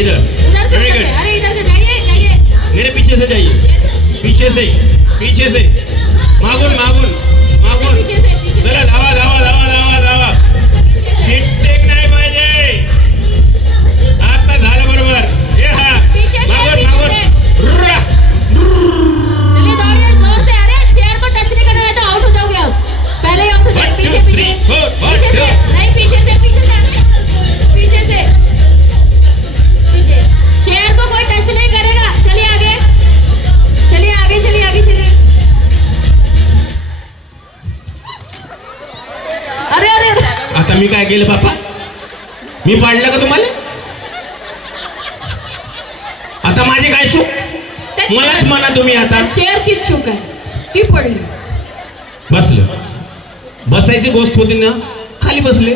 इधर very good. अरे इधर से जाइए जाइए, मेरे पीछे से जाइए, पीछे से मागून मागून मागून, पीछे से चला धावा धावा धावा धावा धावा, शिट्टेक नाही पाहिजे, आता झालं बरोबर, ये हा मागून मागून, रुरा चलिए दौड़िए जोर से। अरे चेयर को टच नहीं करना है तो आउट हो जाओगे आप, पहले ही आउट हो जाओगे। पीछे पीछे पीछे से नहीं, पीछे से पीछे से पीछे, चेयर को कोई टच नहीं करेगा। चलिए आगे चलिए आगे चलिए आगे चलिए। अरे अरे अरे, आता मी काय केलं बापा, मी पाडलं का तुम्हाला? आता माझी काय चूक, मलाच म्हणा तुम्ही. आता चेअरची चूक आहे, ती पडली. बसलं, बसायची गोष्ट होती ना, खाली बसले.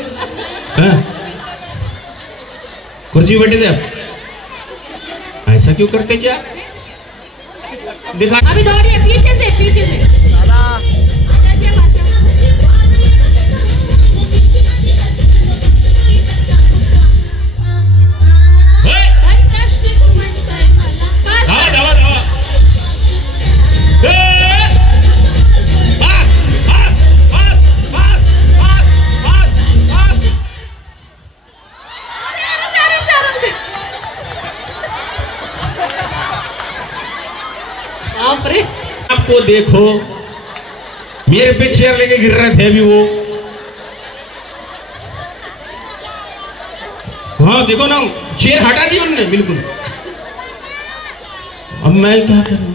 खुर्ची बैठे थे आप, ऐसा क्यों करते क्या? दिखा अभी दौड़िए पीछे से पीछे से। आपको देखो, मेरे पे चेयर लेके गिर रहे थे अभी वो। हाँ देखो ना, चेयर हटा दी उन्होंने बिल्कुल। अब मैं क्या करूं?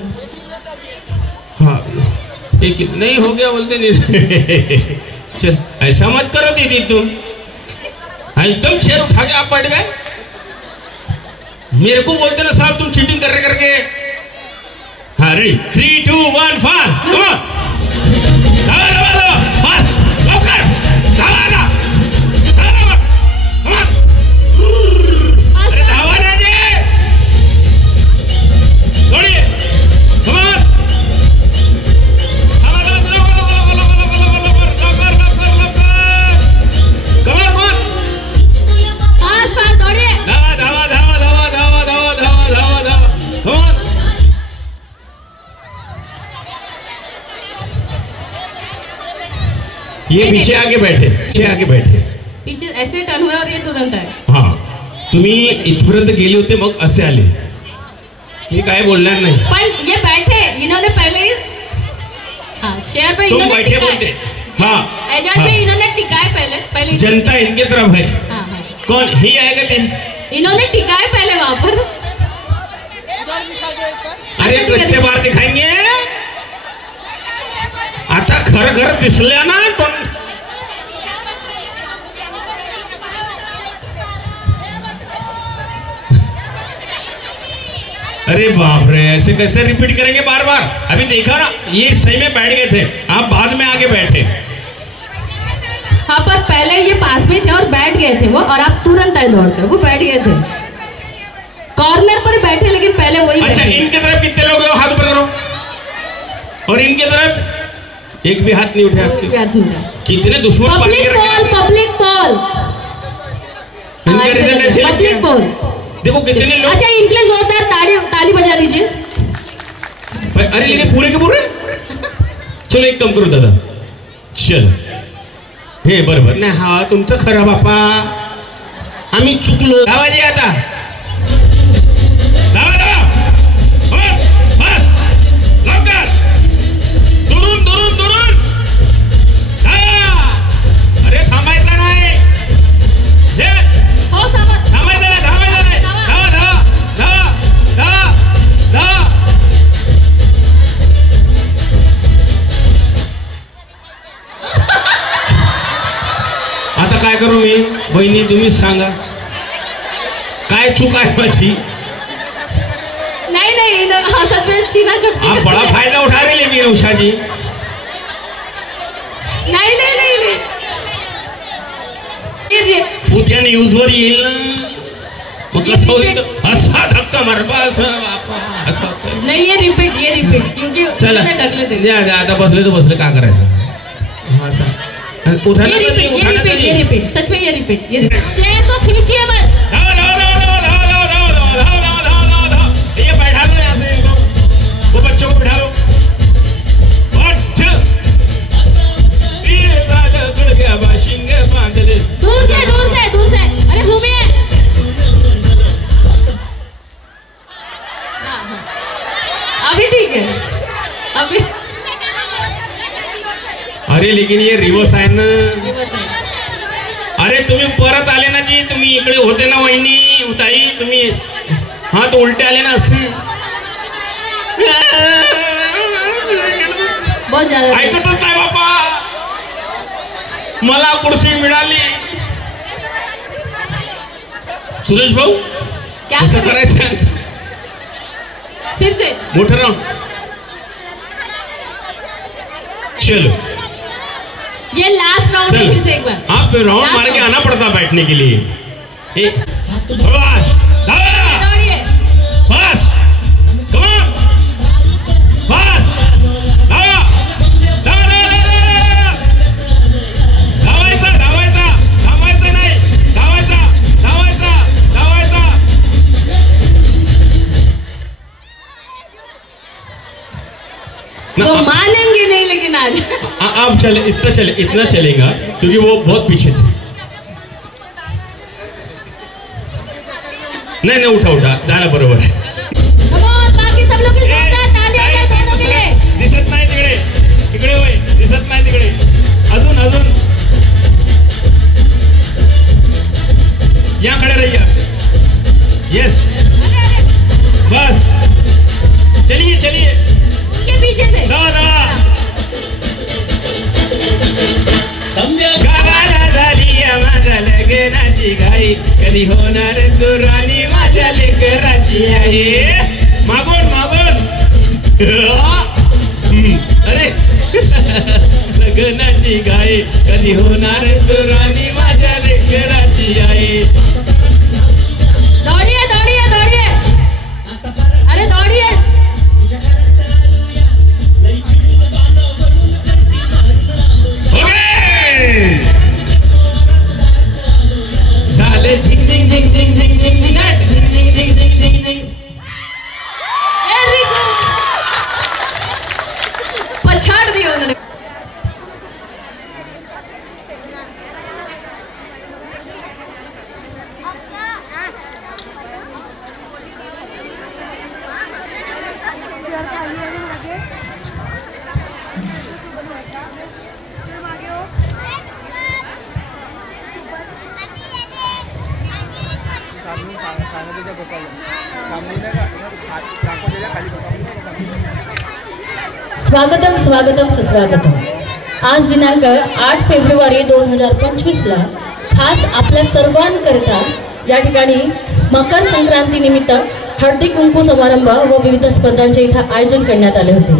हाँ ये कितना ही हो गया बोलते नहीं। चल ऐसा मत करो दीदी तुम, एकदम चेयर उठा के आप बैठ गए। मेरे को बोलते ना साहब तुम चीटिंग कर रहे करके। हाँ रेडी, 3 2 1 फास्ट, कम ऑन, धावा धावा धावा, फास्ट, लवकर, धावा ना, धावा, कम ऑन, अरे धावा ना जे, दौड़िए, कम ऑन, धावा धावा, कम ऑन, फास्ट फास्ट दौड़िए, धावा धावा धावा धावा धावा धावा धावा धावा धावा, कम ऑन। ये पीछे आके बैठे, पीछे आके बैठे, पीछे ऐसे टर्न हुए और ये तुरंत आए. हाँ तुम्ही इथपर्यंत गेले होते मग असे आले, मी काय बोलणार नाही. पण ये बैठे, इन्होंने पहले ही हाँ चेयर पे तुम इन्होंने बैठे बोलते, हाँ एजेंट पे इन्होंने टिकाए पहले जनता इनके तरफ है. हाँ हाँ कौन ही आएगा ते, इन्होंने टिकाए पहले वहां पर. अरे कितने बार दिखाएंगे आता, खर खर दिसल्या ना पण. अरे बाप रे, ऐसे कैसे रिपीट करेंगे बार बार. अभी देखा ना, ये सही में बैठ गए थे, आप बाद में आगे बैठे. हाँ पर पहले ये पास में थे और बैठ गए थे वो, और आप तुरंत आए दौड़ कर, वो बैठ गए थे कॉर्नर पर बैठे, लेकिन पहले वही. अच्छा इनके तरफ कितने लोग हो, हाथ ऊपर करो. और इनके तरफ एक भी हाथ नहीं उठे आपके. कितने दुश्मन पब्लिक पोल इनका रिजल्ट ऐसे लग पब्लिक गया. पोल. देखो कितने लोग. अच्छा इनके लिए जोरदार ताली बजा दीजिए. अरे लेकिन पूरे के पूरे. चलो एक काम करो दादा, चल हे बरोबर ना. हा तुमचं खरं बापा, आम्ही चुकलो. आवाज आता धावा धावा, बस लवकर, दुरून दुरून दुरून धावा. अरे थांबायचं नाही, हो सावध. थांबायचं नाही, थांबायचं नाही. धावा धावा धावा धावा धावा. आता काय करू मी, बहिणी तुम्हीच सांगा काय चूक आहे माझी. नहीं हाँ सच में छीना छुपी. आप बड़ा फायदा उठा रहे लेकिन उषा जी. नहीं ये उद्या न्यूजवर येईल ना, मग कसं होईल, असा धक्का मारबा असं बापा असं होतं. नहीं ये रिपीट क्योंकि चला उन्होंने कर लेते. द्या द्या, आता बसले तो बसले, काय करायचं. उठाना ये तर उठाना रिपीट सच में ये रिपीट. चेयर को खींचिए मत. धावा धावा धावा धावा धावा धावा धावा. अरे लेकिन ये रिवर्स आहे ना. अरे तुम्ही परत आले ना जी, तुम्ही इकडे होते ना वहिनी ताई, तुम्ही हा तो उलटे आले ना असे. ऐकतच नाही बापा, मला कुर्सी मिळाली. सुरेश भाऊ कसं करायचं मोठं राऊंड. चलो ये लास्ट राउंड है, फिर से एक बार आप राउंड मार के आना पड़ता बैठने के लिए. दौड़िए बस कम ऑन बस धावा धावायचा धावायचा धावायचा नाही धावायचा धावायचा धावायचा. वो मानेंगे नहीं लेकिन आज अब चले इतना चलेगा क्योंकि वो बहुत पीछे थे. नहीं उठा झालं बरोबर आहे. बाकी सब लोग तालियां दोनों के लिए. दिसत नाही तिकडे होय, दिसत नाही तिकडे. अजून याकडे रहिया. यस बस चलिए उनके पीछे से गावाला झाली माझ्या लगनाची घाई, कधी होणार तू राणी माझ्या लेकराची आहे. मागून अरे लगनाची घाई, कधी होणार तू राणी माझ्या लेकराची आहे. दौड़िए अरे दौड़िए. झाले झिंग झिंग झिंग झिंग झिंग झिंग झिंग झिंग झिंग झिंग झिंग झिंग. वेरी गुड, पछाड़ दिया उन्होंने. स्वागतम सुस्वागतम. आज दिनांक 8 फेब्रुवारी 2025ला खास आपल्या सर्वांकरिता या ठिकाणी मकर संक्रांती निमित्त हळदी कुंकू समारंभ व विविध स्पर्धांचे इथं आयोजन करण्यात आले होते.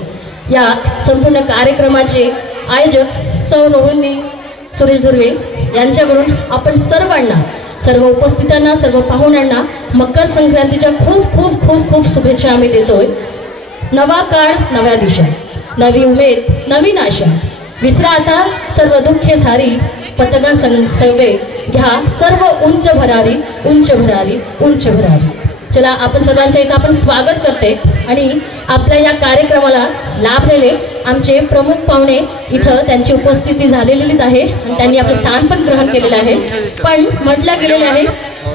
या संपूर्ण कार्यक्रमाचे आयोजक सौ रोहिणी सुरेश धुर्वे यांच्याकडून आपण सर्व उपस्थितांना, सर्व पाहुण्यांना मकर संक्रांतीच्या खूप खूप खूप खूप शुभेच्छा आम्ही देतोय. नवा काळ नव्या दिशा, नवी उमेद नवीन आशा, विसरा आता सर्व दुःखे सारी, पतंगा संवे घ्या सर्व उंच भरारी. चला आपण सर्वांच्या इथं आपण स्वागत करते आणि आपल्या या कार्यक्रमाला लाभलेले आमचे प्रमुख पाहुणे इथं त्यांची उपस्थिती झालेलीच आहे आणि त्यांनी आपलं स्थान पण ग्रहण केलेलं आहे. पण म्हटलं गेलेलं आहे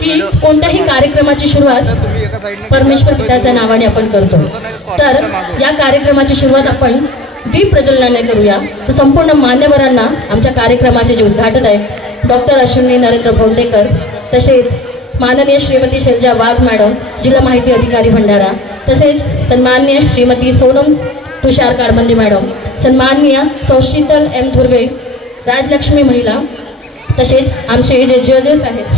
की कोणत्याही कार्यक्रमाची सुरुवात परमेश्वर पित्याच्या नावाने आपण करतो. तर या कार्यक्रमाची सुरुवात आपण दीप प्रज्वलनाने करूया. तर संपूर्ण मान्यवरांना आमच्या कार्यक्रमाचे जे उद्घाटन आहे डॉक्टर अश्विनी नरेंद्र भोंडेकर, तसेच माननीय श्रीमती शैलजा वाघ मॅडम, जिल्हा माहिती अधिकारी भंडारा, तसेच सन्माननीय श्रीमती सोनम तुषार कारबंदे मॅडम, सन्माननीय सौ शीतल एम धुर्वे, राजलक्ष्मी महिला, तसेच आमचे जे जजेस आहेत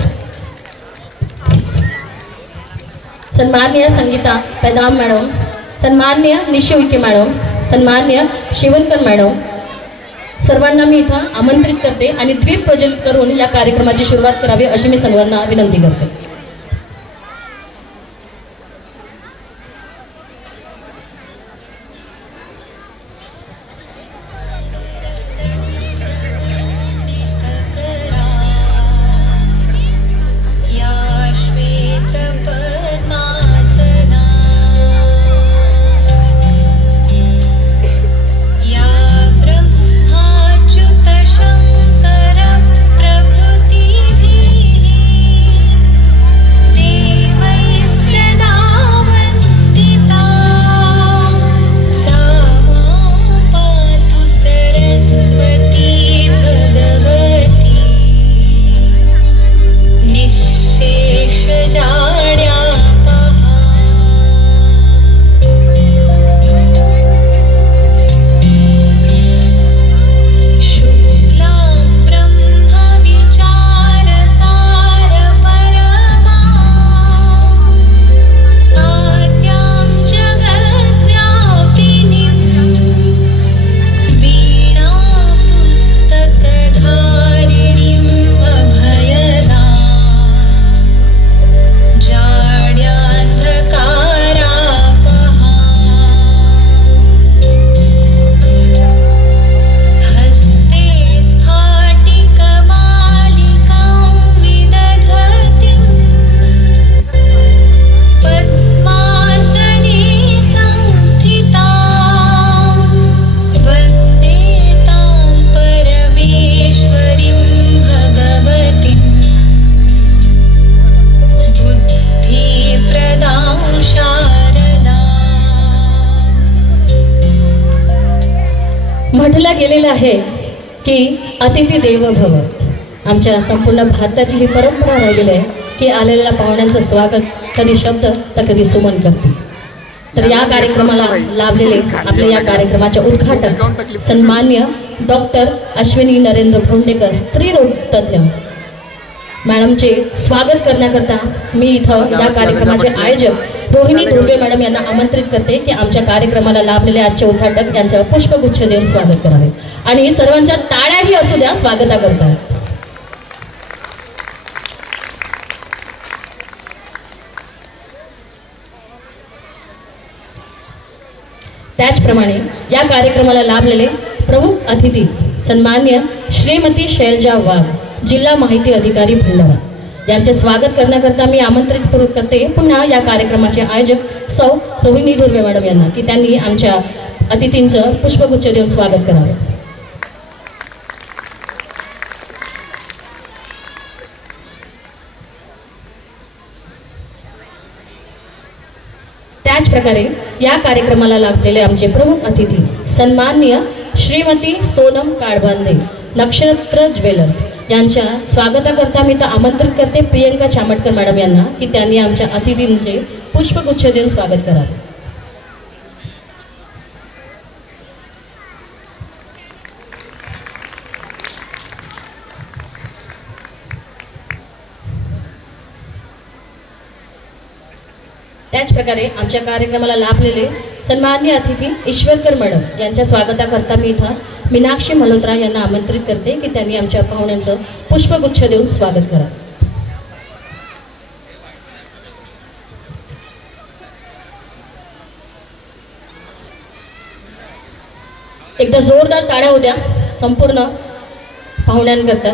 सन्माननीय संगीता पैदाम मॅडम, सन्माननीय निशी उईके मॅडम, सन्माननीय शिवनकर मॅडम, सर्वांना मी इथं आमंत्रित करते आणि द्वीप प्रज्वलित करून या कार्यक्रमाची सुरुवात करावी अशी मी सर्वांना विनंती करते. म्हटलं गेलेलं आहे की अतिथी देवो भव. आमच्या संपूर्ण भारताची ही परंपरा राहिलेली आहे की आलेल्या पाहुण्यांचं स्वागत कधी शब्द तर कधी सुमन करते. तर या कार्यक्रमाला लाभलेले आपल्या या कार्यक्रमाचे उद्घाटक सन्मान्य डॉक्टर अश्विनी नरेंद्र भोंडेकर, स्त्रीरोग तज्ज्ञ मॅडमचे स्वागत करण्याकरता मी इथं या कार्यक्रमाचे आयोजक रोहिणी धुर्वे मॅडम यांना आमंत्रित करते की आमच्या कार्यक्रमाला लाभलेले आजचे उद्घाटक यांचं पुष्पगुच्छ देऊन स्वागत करावे आणि सर्वांच्या टाळ्याही असू द्या स्वागताकरता. त्याचप्रमाणे या कार्यक्रमाला लाभलेले प्रमुख अतिथी सन्मान्य श्रीमती शैलजा वाघ, जिल्हा माहिती अधिकारी भंडारा यांचे स्वागत करण्याकरता मी आमंत्रित करते पुन्हा या कार्यक्रमाचे आयोजक सौ रोहिणी धुर्वे मॅडम यांना की त्यांनी आमच्या अतिथींचं पुष्पगुच्छ देऊन स्वागत करावे. त्याचप्रकारे या कार्यक्रमाला लाभलेले आमचे प्रमुख अतिथी सन्माननीय श्रीमती सोनम काळबांदे, नक्षत्र ज्वेलर्स यांच्या स्वागताकरता मी तर आमंत्रित करते प्रियंका चामटकर मॅडम यांना की त्यांनी आमच्या अतिथींचे पुष्पगुच्छ देऊन स्वागत करावे. त्याचप्रकारे आमच्या कार्यक्रमाला लाभलेले सन्माननीय अतिथी ईश्वरकर मॅडम यांच्या स्वागताकरता मी इथं मीनाक्षी मल्होत्रा यांना आमंत्रित करते की त्यांनी आमच्या पाहुण्यांचं पुष्पगुच्छ देऊन स्वागत करा. एकदा जोरदार टाळ्या होऊ द्या संपूर्ण पाहुण्यांकरता.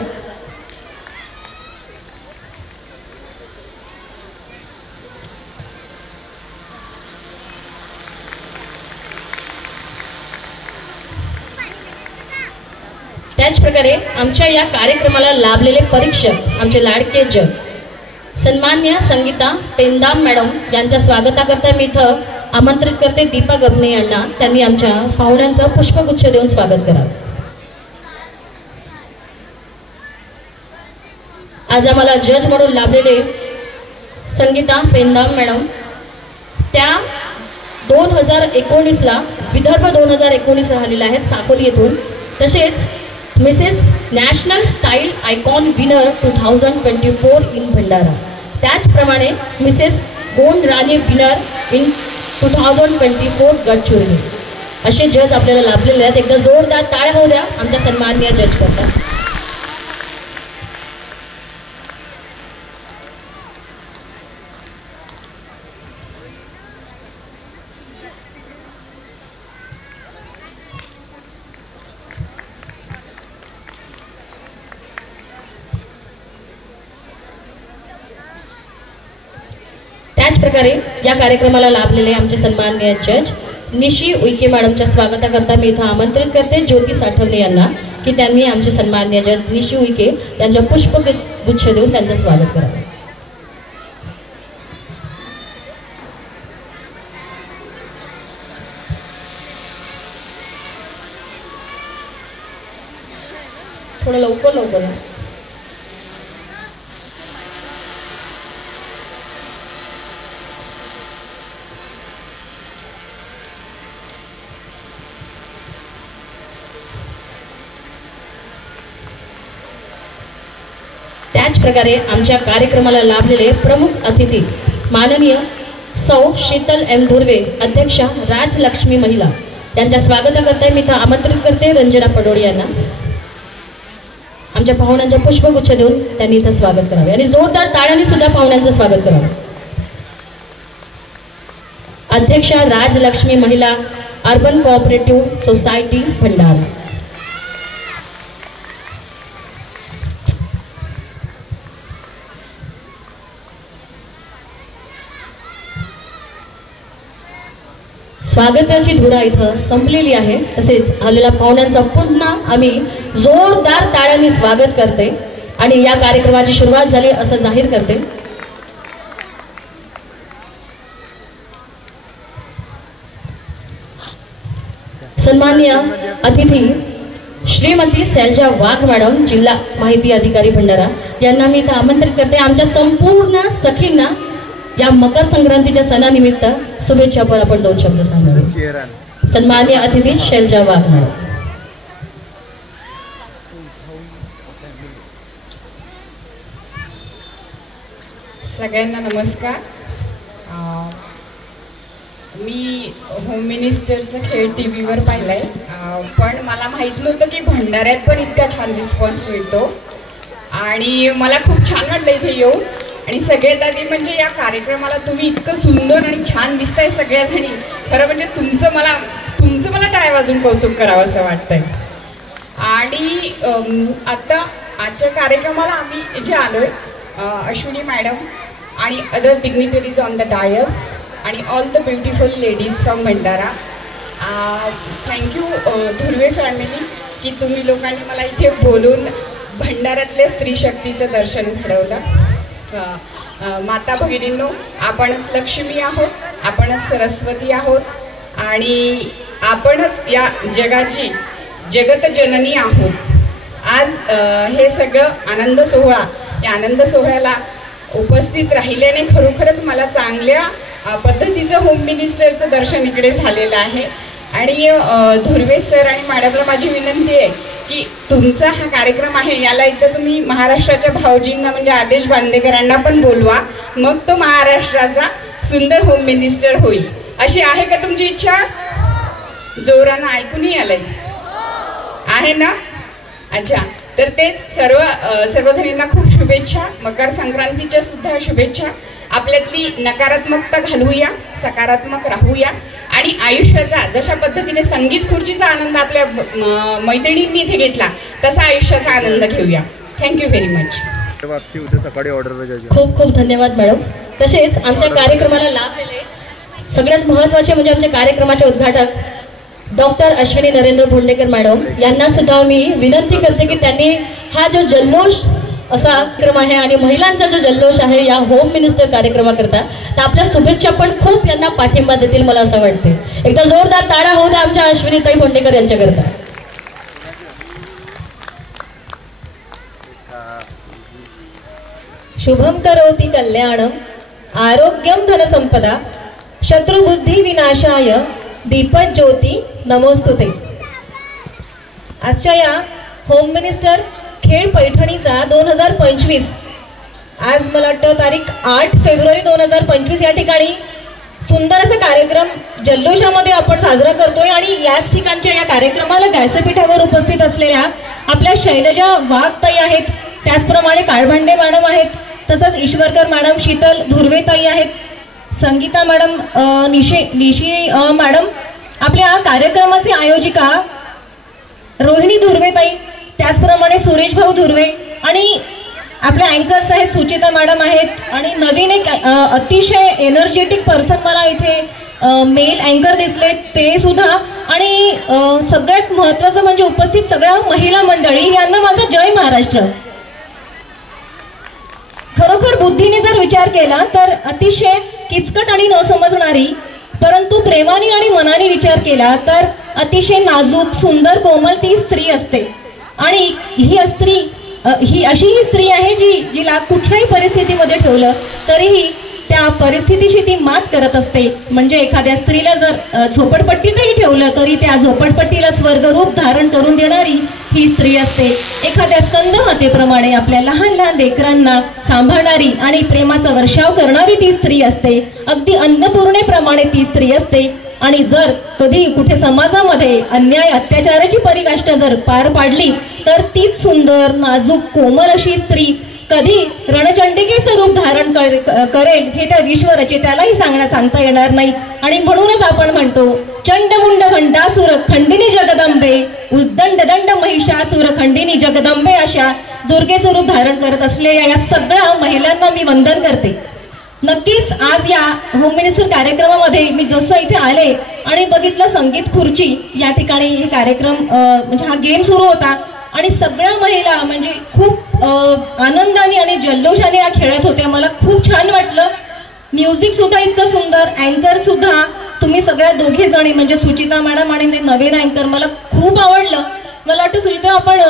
त्याचप्रकारे आमच्या या कार्यक्रमाला लाभलेले परीक्षक आमचे लाडके जज सन्मान्य संगीता पेंदाम मॅडम यांच्या स्वागताकरता मी इथं आमंत्रित करते दीपा गबने यांना, त्यांनी आमच्या पाहुण्यांचं पुष्पगुच्छ देऊन स्वागत करावं. आज आम्हाला जज म्हणून लाभलेले संगीता पेंदाम मॅडम, त्या 2019ला विदर्भ 2019 राहिलेल्या आहेत साकोली येथून. तसेच Mrs national style icon winner 2024 in Bhandara. त्याचप्रमाणे Mrs Gond Rani winner in 2024 Gadchiroli असे जज आपल्याला लाभलेले आहेत. एकदा जोरदार टाळ्या होऊ द्या आमच्या सन्माननीय जज करता. त्याचप्रकारे या कार्यक्रमाला लाभलेले आमचे सन्माननीय जज निशी उईके मॅडमच्या स्वागताकरता मी इथं आमंत्रित करते ज्योती साठवणे यांना की त्यांनी आमचे सन्माननीय जज निशी उईके यांच्या पुष्पगुच्छ देऊन त्यांचं स्वागत करावे. थोडं लवकर लवकर. त्याचप्रकारे आमच्या कार्यक्रमाला लाभलेले प्रमुख अतिथी माननीय सौ शीतल एम धुर्वे, अध्यक्षा राजलक्ष्मी महिला, यांच्या स्वागताकरता मी इथं आमंत्रित करते रंजना पडोळे यांना. आमच्या पाहुण्यांच्या पुष्पगुच्छ देऊन त्यांनी इथं स्वागत करावे आणि जोरदार टाळ्यांनी सुद्धा पाहुण्यांचं स्वागत करावं. अध्यक्षा राजलक्ष्मी महिला, अर्बन कोऑपरेटिव्ह सोसायटी भंडारा. स्वागताची धुरा इथं संपलेली आहे. तसेच आलेल्या पाहुण्यांचा पुन्हा आम्ही जोरदार टाळ्यांनी स्वागत करते आणि या कार्यक्रमाची सुरुवात झाली असं जाहीर करते. सन्माननीय अतिथी श्रीमती शैलजा वाघ मॅडम, जिल्हा माहिती अधिकारी भंडारा, यांना मी इथं आमंत्रित करते. आमच्या संपूर्ण सखींना या मकर संक्रांतीच्या सणानिमित्त शुभेच्छा पर आपण 2 शब्द सांगावे. सन्माननीय अतिथी शैलजा वाघ मॅडम. सगळ्यांना नमस्कार. मी होम मिनिस्टरचं खेळ TV वर पाहिलं आहे, पण मला माहीत नव्हतं की भंडाऱ्यात पण इतका छान रिस्पॉन्स मिळतो आणि मला खूप छान वाटलं इथे येऊन. आणि सगळ्यात आधी म्हणजे या कार्यक्रमाला तुम्ही इतकं सुंदर आणि छान दिसताय सगळ्याजणी. खरं म्हणजे तुमचं मला टाळ्या वाजून कौतुक करावं असं वाटतंय. आणि आता आजच्या कार्यक्रमाला आम्ही जे आलोय, अश्विनी मॅडम आणि other dignitaries on the dais आणि all the beautiful ladies from Bhandara. Thank you Dhurve family की तुम्ही लोकांनी मला इथे बोलून भंडाऱ्यातल्या स्त्री शक्तीचं दर्शन घडवलं. माता भगिनींनो, आपणच लक्ष्मी आहोत, आपणच सरस्वती आहोत आणि आपणच या जगाची जगत जननी आहोत. आज हे सगळं आनंद सोहळा, या आनंद सोहळ्याला उपस्थित राहिल्याने खरोखरच मला चांगल्या पद्धतीचं होम मिनिस्टरचं दर्शन इकडे झालेलं आहे. आणि धुर्वे सर आणि मॅडमला माझी विनंती आहे की तुमचा हा कार्यक्रम आहे, याला एकदा तुम्ही महाराष्ट्राच्या भाऊजींना म्हणजे आदेश बांदेकरांना पण बोलवा, मग तो महाराष्ट्राचा सुंदर होम मिनिस्टर होईल. अशी आहे का तुमची इच्छा? जोरानं ऐकूनही आलंय आहे ना? अच्छा, तर तेच सर्वजणींना खूप शुभेच्छा. मकर संक्रांतीच्या सुद्धा शुभेच्छा. आपल्यातली नकारात्मकता घालूया, सकारात्मक राहूया आणि आयुष्याचा जशा पद्धतीने संगीत खुर्चीचा आनंद आपल्या मैत्रिणींनी इथे घेतला तसा आयुष्याचा आनंद घेऊया. Thank you very much. खूप खूप धन्यवाद मॅडम. तसेच आमच्या कार्यक्रमाला लाभलेले सगळ्यात महत्त्वाचे म्हणजे आमच्या कार्यक्रमाचे उद्घाटक डॉक्टर अश्विनी नरेंद्र भोंडेकर मॅडम यांना सुद्धा मी विनंती करते की त्यांनी हा जो जल्लोष असा कार्यक्रम आहे आणि महिलांचा जो जल्लोष आहे या होम मिनिस्टर कार्यक्रमाकरता, तर आपल्या शुभेच्छा पण खूप यांना पाठिंबा देतील मला असं वाटते. एकदा जोरदार टाळ्या होऊ द्या आमच्या अश्विनीताई भोंडेकर यांच्याकरता. शुभम करोति कल्याणम आरोग्यम धनसंपदा शत्रुबुद्धी विनाशाय दीपज्योती नमोस्तुते. आजच्या या होम मिनिस्टर खेळ पैठणीचा 2025 आज मला वाटतं तारीख 8 फेब्रुवारी 2025 या ठिकाणी सुंदर असा कार्यक्रम जल्लोषामध्ये आपण साजरा करतोय. आणि याच ठिकाणच्या या कार्यक्रमाला व्यासपीठावर उपस्थित असलेल्या आपल्या शैलजा वाघताई आहेत, त्याचप्रमाणे काळभांडे मॅडम आहेत, तसंच ईश्वरकर मॅडम, शीतल धुर्वेताई आहेत, संगीता मॅडम, निशी मॅडम, आपल्या कार्यक्रमाचे आयोजिका रोहिणी धुर्वेताई, त्याचप्रमाणे सुरेश भाऊ धुर्वे आणि आपल्या अँकर्स आहेत सुचिता मॅडम आहेत. आणि नवीन एक अतिशय एनर्जेटिक पर्सन मला इथे मेल अँकर दिसले ते सुद्धा. आणि सगळ्यात महत्त्वाचं म्हणजे उपस्थित सगळ्या महिला मंडळी यांना माझा जय महाराष्ट्र. खरोखर बुद्धीने जर विचार केला तर अतिशय किचकट आणि न समजणारी, परंतु प्रेमाने आणि मनाने विचार केला तर अतिशय नाजूक सुंदर कोमल ती स्त्री असते. आणि ही अशी ही स्त्री आहे जिला कुठल्याही परिस्थितीमध्ये ठेवलं तरीही त्या परिस्थितीशी ती मात करत असते. म्हणजे एखाद्या स्त्रीला जर झोपडपट्टीतही ठेवलं तरी त्या झोपडपट्टीला स्वर्गरूप धारण करून देणारी ही स्त्री असते. एखाद्या स्कंदमातेप्रमाणे आपल्या लहान लहान लेकरांना सांभाळणारी आणि प्रेमाचा वर्षाव करणारी ती स्त्री असते. अगदी अन्नपूर्णेप्रमाणे ती स्त्री असते. आणि जर कधी कुठे समाजामध्ये अन्याय अत्याचाराची परिकाष्ठा जर पार पाडली तर तीच सुंदर नाजूक कोमल अशी स्त्री कधी रणचंडिकेचं रूप धारण करेल हे त्या विश्वरचेत्यालाही सांगता येणार नाही. आणि म्हणूनच आपण म्हणतो चंडमुंड भंडासुर खंडिनी जगदंबे उद्दंड दंड महिषासुर खंडिनी जगदंबे अशा दुर्गेचं रूप धारण करत असलेल्या या सगळ्या महिलांना मी वंदन करते. नक्कीच आज या होम मिनिस्टर कार्यक्रमामध्ये मी जसं इथे आले आणि बघितलं संगीत खुर्ची या ठिकाणी हे कार्यक्रम म्हणजे हा गेम सुरू होता आणि सगळ्या महिला म्हणजे खूप आनंदाने आणि जल्लोषाने या खेळत होत्या. मला खूप छान वाटलं. म्युझिक सुद्धा इतकं सुंदर, अँकर सुद्धा तुम्ही सगळ्या दोघे जणी म्हणजे सुचिता मॅडम आणि ते नवीन अँकर मला खूप आवडलं. मला वाटतं सुचिता आपण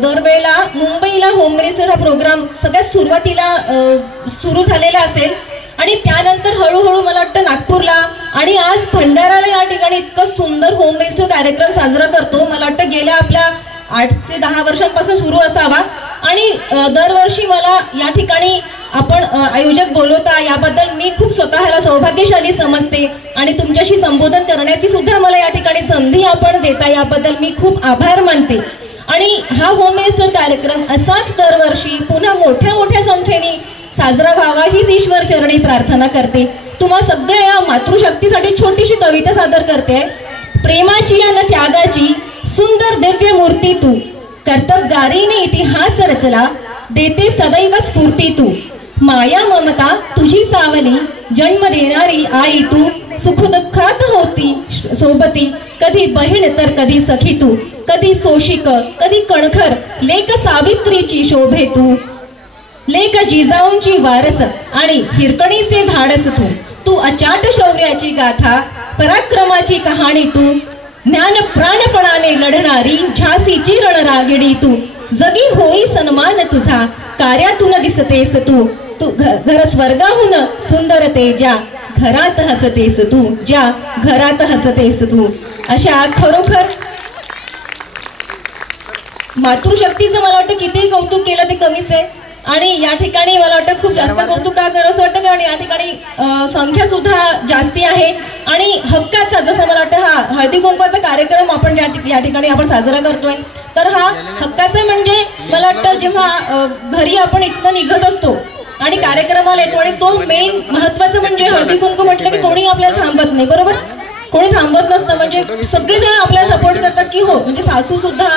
दरवेळेला मुंबईला होम मिनिस्टर हा प्रोग्राम सगळ्यात सुरुवातीला सुरू झालेला असेल आणि त्यानंतर हळूहळू मला वाटतं नागपूरला आणि आज भंडाराला या ठिकाणी इतकं सुंदर होम मिनिस्टर कार्यक्रम साजरा करतो. मला वाटतं गेल्या आपल्या 8 ते 10 वर्षांपासून सुरू असावा आणि दरवर्षी मला या ठिकाणी आपण आयोजक बोलवता याबद्दल मी खूप स्वतःला सौभाग्यशाली समजते आणि तुमच्याशी संबोधन करण्याची सुद्धा मला या ठिकाणी संधी आपण देता याबद्दल मी खूप आभार मानते. आणि हा होम मिनिस्टर कार्यक्रम असाच दरवर्षी पुन्हा मोठ्या मोठ्या संख्येने साजरा व्हावा हीच ईश्वर चरणी प्रार्थना करते. तुम्हा सगळ्या या मातृशक्तीसाठी छोटीशी कविता सादर करते. प्रेमाची आणि त्यागाची सुंदर दिव्य मूर्ती तू कर्तबगारीने इतिहास रचला देते सदैव स्फूर्ती तू माया ममता तुझी सावली जन्म देणारी आई तू सुखदुःखात होती सोबती कधी बहीण तर कधी सखी तू कधी सोशिक कधी कणखर लेक सावित्रीची शोभे तू लेक जिजाऊंची वारस आणि हिरकणीचे धाडस तू तू अचाट शौर्याची गाथा पराक्रमाची कहाणी तू ज्ञान प्राणपणाने लढणारी झाशीची रणरागिणी तू जगी होई सन्मान तुझा कार्यातून दिसतेस तू तू घर स्वर्गाहून सुंदर ते ज्या घरात हसतेस तू ज्या घरात हसतेस तू. अशा खरोखर मातृशक्तीचं मला वाटतं कितीही कौतुक केलं ते कमीच आहे. आणि या ठिकाणी मला वाटतं खूप जास्त कौतुक का करावं असं वाटतं कारण या ठिकाणी संख्या सुद्धा जास्ती आहे आणि हक्काचा जसं मला वाटतं हा हळदी कुंकवाचा कार्यक्रम आपण या ठिकाणी आपण साजरा करतोय तर हा हक्काचा म्हणजे मला वाटतं जेव्हा घरी आपण इतकं निघत असतो आणि कार्यक्रमाला येतो आणि तो मेन महत्वाचं म्हणजे हळदी कुंकू म्हटलं की कोणी आपल्याला थांबत नाही. बरोबर कोणी थांबत नसतं म्हणजे सगळेजण आपल्याला सपोर्ट करतात की हो म्हणजे सासू सुद्धा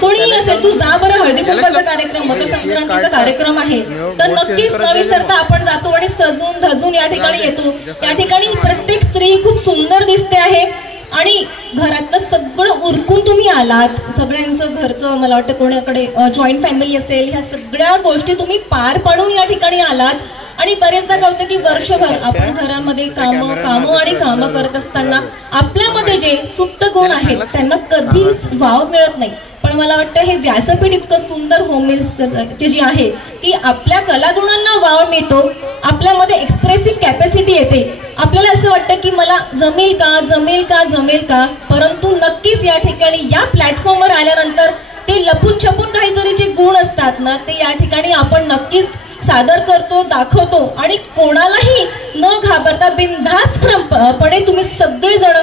कोणीही असेल तू जा बरं हळदी कुंकवाचा कार्यक्रम मकर संक्रांतीचा कार्यक्रम आहे तर नक्कीच न विसरता आपण जातो आणि सजून धजून या ठिकाणी येतो. या ठिकाणी प्रत्येक स्त्री खूप सुंदर दिसते आहे आणि घरातलं सगळं उरकून तुम्ही आलात. सगळ्यांचं घरचं मला वाटतं कोणाकडे जॉईंट फॅमिली असेल ह्या सगळ्या गोष्टी तुम्ही पार पाडून या ठिकाणी आलात. आणि बरेचदा काय होतं की वर्षभर आपण घरामध्ये कामं करत असताना आपल्यामध्ये जे सुप्त गुण आहेत त्यांना कधीच वाव मिळत नाही. पण मला वाटतं हे व्यासपीठ इतकं सुंदर होम मिनिस्टरचे जे आहे की आपल्या कलागुणांना वाव मिळतो, आपल्यामध्ये एक्सप्रेसिंग कॅपॅसिटी येते. आपल्याला असं वाटतं की मला जमेल का परंतु नक्कीच या ठिकाणी या प्लॅटफॉर्मवर आल्यानंतर ते लपून छपून काहीतरी जे गुण असतात ना ते या ठिकाणी आपण नक्कीच सादर करतो, दाखवतो आणि कोणालाही न घाबरता बिनधास्तपणे तुम्ही सगळेजण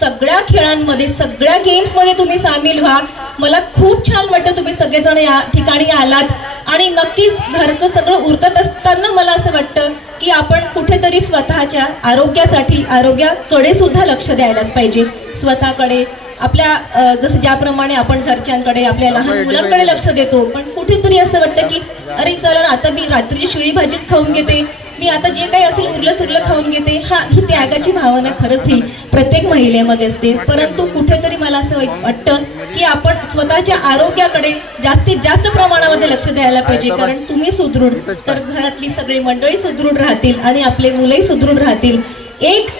सगळ्या खेळांमध्ये सगळ्या गेम्समध्ये तुम्ही सामील व्हा. मला खूप छान वाटतं तुम्ही सगळेजण या ठिकाणी आलात आणि नक्कीच घरचं सगळं उरकत असताना मला असं वाटतं की आपण कुठेतरी स्वतःच्या आरोग्याकडे सुद्धा लक्ष द्यायलाच पाहिजे. स्वतःकडे आपल्या जसं ज्याप्रमाणे आपण घरच्यांकडे आपल्या लहान मुलांकडे लक्ष देतो पण कुठेतरी असं वाटतं की अरे चला ना आता मी रात्रीची शिळी भाजीच खाऊन घेते, मी आता जे काही असेल उरलं सुरलं खाऊन घेते. ही त्यागाची भावना खरंच ही प्रत्येक महिलेमध्ये असते. परंतु कुठेतरी मला असं वाटतं की आपण स्वतःच्या आरोग्याकडे जास्तीत जास्त प्रमाणामध्ये लक्ष द्यायला पाहिजे. कारण तुम्ही सुदृढ तर घरातली सगळी मंडळी सुदृढ राहतील आणि आपले मुलंही सुदृढ राहतील. एक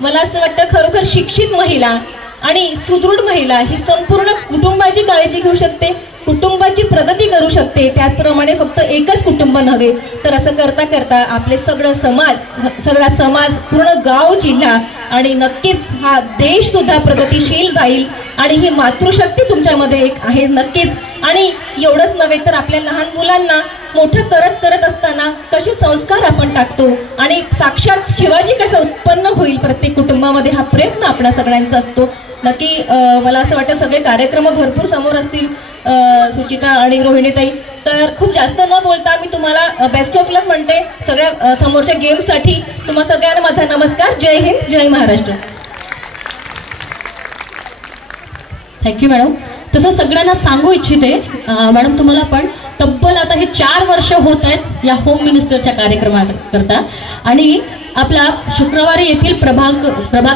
मला असं वाटतं खरोखर शिक्षित महिला आणि सुदृढ महिला ही संपूर्ण कुटुंबाची काळजी घेऊ शकते. कुटुंबाची प्रगती करू शकते, त्याचप्रमाणे फक्त एकच कुटुंब नव्हे तर असं करता करता आपले सगळा समाज, पूर्ण गाव, जिल्हा आणि नक्कीच हा देश सुद्धा प्रगतिशील जाईल. आणि ही मातृशक्ती तुमच्यामध्ये एक आहे नक्कीच. आणि एवढंच नव्हे तर आपल्या लहान मुलांना मोठं करत असताना कसे संस्कार आपण टाकतो आणि साक्षात शिवाजी कसं उत्पन्न होईल प्रत्येक कुटुंबामध्ये, हा प्रयत्न आपल्या सगळ्यांचा असतो. नक्की मला असं वाटतं सगळे कार्यक्रम भरपूर समोर असतील सुचिता आणि रोहिणीताई. तर खूप जास्त न बोलता मी तुम्हाला बेस्ट ऑफ लक म्हणते सगळ्या समोरच्या गेमसाठी. तुम्हा सगळ्यांना माझा नमस्कार. जय हिंद, जय महाराष्ट्र. Thank you madam. तसं सगळ्यांना सांगू इच्छिते मॅडम तुम्हाला पण तब्बल आता हे 4 वर्ष होत आहेत या होम मिनिस्टरच्या कार्यक्रमाकरता. आणि आपला शुक्रवारी येथील प्रभाग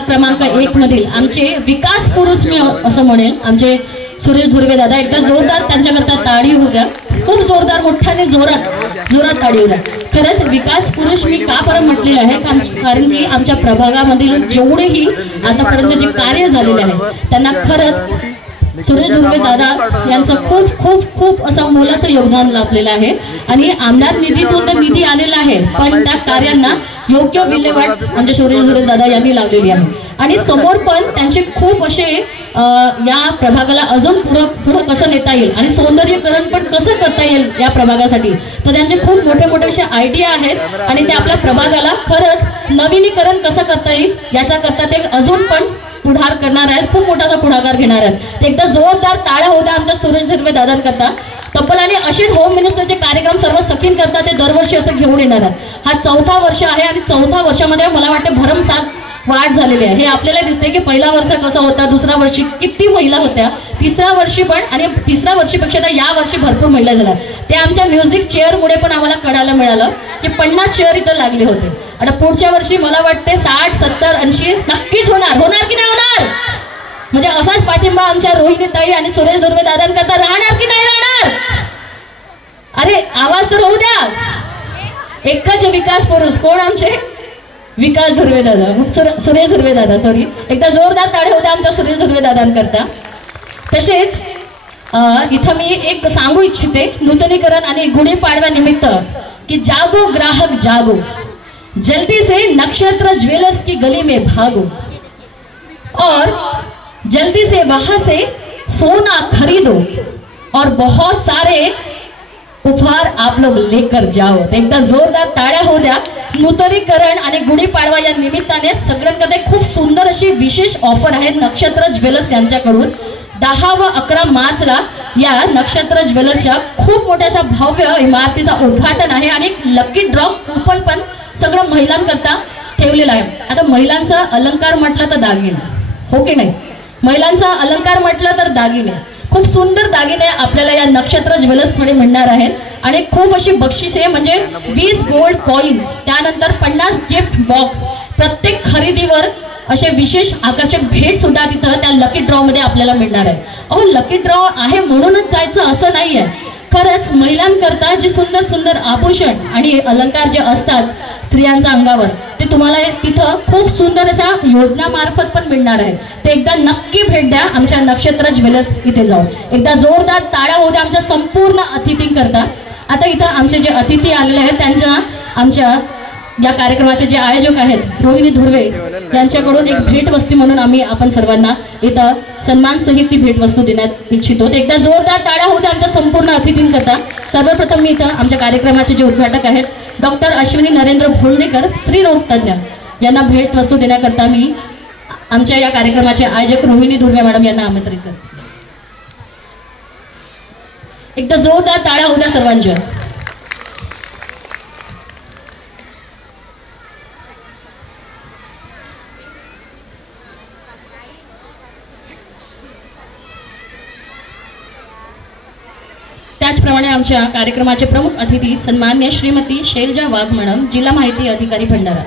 क्रमांक 1 मधील आमचे विकास पुरुष मी असं म्हणेल आमचे सुरेश धुर्वे दादा, एकदा जोरदार त्यांच्याकरता ताडी होऊ द्या. खूप जोरदार मोठ्याने जोरात ताडी होऊ द्या. खरंच विकास पुरुष मी का बरं म्हटलेलं आहे कारण की आमच्या प्रभागामधील जेवढेही आतापर्यंत जे कार्य झालेले आहे त्यांना खरंच सुरेश धुर्वे दादा यांचं खूप खूप खूप असं मोलाचं योगदान लाभलेलं आहे. आणि आमदार निधीतून तर निधी आलेला आहे पण त्या कार्यांना योग्य विल्हेवाट आमच्या सुरेश धुर्वे दादा यांनी लावलेली आहे. आणि समोर पण त्यांचे खूप असे या प्रभागाला अजून पुढं कसं नेता येईल आणि सौंदर्यीकरण पण कसं करता येईल या प्रभागासाठी, तर त्यांचे खूप मोठे असे आयडिया आहेत. आणि ते आपल्या प्रभागाला खरंच नवीनीकरण कसं करता येईल याच्याकरता ते अजून पण पुढाकार करणार आहेत, खूप मोठासा पुढाकार घेणार आहेत. ते एकदा जोरदार टाळ्या होत्या आमच्या सुरेश धुर्वे दादांकरता. तब्बलाने असेच होम मिनिस्टरचे कार्यक्रम सर्व सखीन करता ते दरवर्षी असं घेऊन येणार आहेत. हा 4था वर्ष आहे आणि 4थ्या वर्षामध्ये मला वाटते भरमसाठ वाढ झालेली आहे. हे आपल्याला दिसते की पहिला वर्ष कसा होता, दुसऱ्या वर्षी किती महिला होत्या, तिसऱ्या वर्षी पण, आणि तिसऱ्या वर्षीपेक्षा तर या वर्षी भरपूर महिला झाल्या. ते आमच्या म्युझिक चेअरमुळे पण आम्हाला कळायला मिळालं की 50 चेअर इथं लागले होते. आता पुढच्या वर्षी मला वाटते 60, 70, 80 नक्कीच होणार की नाही होणार. म्हणजे असाच पाठिंबा आमच्या रोहिणीताई आणि सुरेश धुर्वे दादांकरता राहणार की नाही राहणार. अरे आवाज तर होऊ द्या. एकच विकास पुरुष कोण आमचे विकास धुर्वे दादा, सुरेश धुर्वे दादा, सॉरी, एकदा जोरदार ताळे होते आमच्या सुरेश धुर्वे दादांकरता. तसेच इथं मी एक सांगू इच्छिते नूतनीकरण आणि गुढीपाडव्यानिमित्त की जागो ग्राहक जागो, जल्दी से नक्षत्र ज्वेलर्स की गली में भागो और जल्दी से वहां से सोना खरीदो और बहुत सारे उपहार आप लोग लेकर जाओ. एकदा जोरदार टाळ्या होऊ द्या. नूतनीकरण आणि गुढीपाडवा या निमित्ताने सगळ्यांकडे खूप सुंदर अशी विशेष ऑफर आहे नक्षत्र ज्वेलर्स यांच्याकडून. 10 व 11 मार्चला या नक्षत्र ज्वेलर्सच्या खूप मोठ्याशा भव्य इमारतीचा उद्घाटन आहे आणि लकी ड्रॉ कूपन पण सगळं महिलांकरता ठेवलेलं आहे. आता महिलांचा अलंकार म्हटलं तर दागिने, हो की नाही, महिलांचा अलंकार म्हटलं तर दागिने, खूप सुंदर दागिने आपल्याला या नक्षत्र ज्वेलर्सकडे मिळणार आहेत. आणि खूप अशी बक्षिसे म्हणजे 20 गोल्ड कॉईन, त्यानंतर 50 गिफ्ट बॉक्स, प्रत्येक खरेदीवर असे विशेष आकर्षक भेट सुद्धा तिथं त्या लकी ड्रॉ मध्ये आपल्याला मिळणार आहे. अहो लकी ड्रॉ आहे म्हणूनच जायचं असं नाही आहे. खरंच महिलांकरता जे सुंदर सुंदर आभूषण आणि अलंकार जे असतात स्त्रियांच्या अंगावर ते तुम्हाला तिथं खूप सुंदर अशा योजनामार्फत पण मिळणार आहे. ते एकदा नक्की भेट द्या आमच्या नक्षत्र ज्वेलर्स इथे जाऊन. एकदा जोरदार टाळ्या होऊ द्या आमच्या संपूर्ण अतिथींकरता. आता इथं आमचे जे अतिथी आलेले आहेत त्यांच्या आमच्या या कार्यक्रमाचे जे आयोजक आहेत रोहिणी धुर्वे यांच्याकडून एक भेटवस्तू म्हणून आम्ही आपण सर्वांना इथं सन्मान सहित ती भेटवस्तू देण्यात इच्छितो. एकदा जोरदार टाळ्या होऊ द्या आमच्या संपूर्ण अतिथींकरता. सर्वप्रथम मी इथं आमच्या कार्यक्रमाचे जे उद्घाटक आहेत डॉक्टर अश्विनी नरेंद्र भोंडेकर, स्त्रीरोग तज्ञ, यांना भेटवस्तू देण्याकरता मी आमच्या या कार्यक्रमाचे आयोजक रोहिणी धुर्वे मॅडम यांना आमंत्रित करतो. एकदा जोरदार टाळ्या होऊ द्या सर्वांच्या. त्याचप्रमाणे आमच्या कार्यक्रमाचे प्रमुख अतिथी सन्मान्य श्रीमती शैलजा वाघ मॅडम, जिल्हा माहिती अधिकारी भंडारा,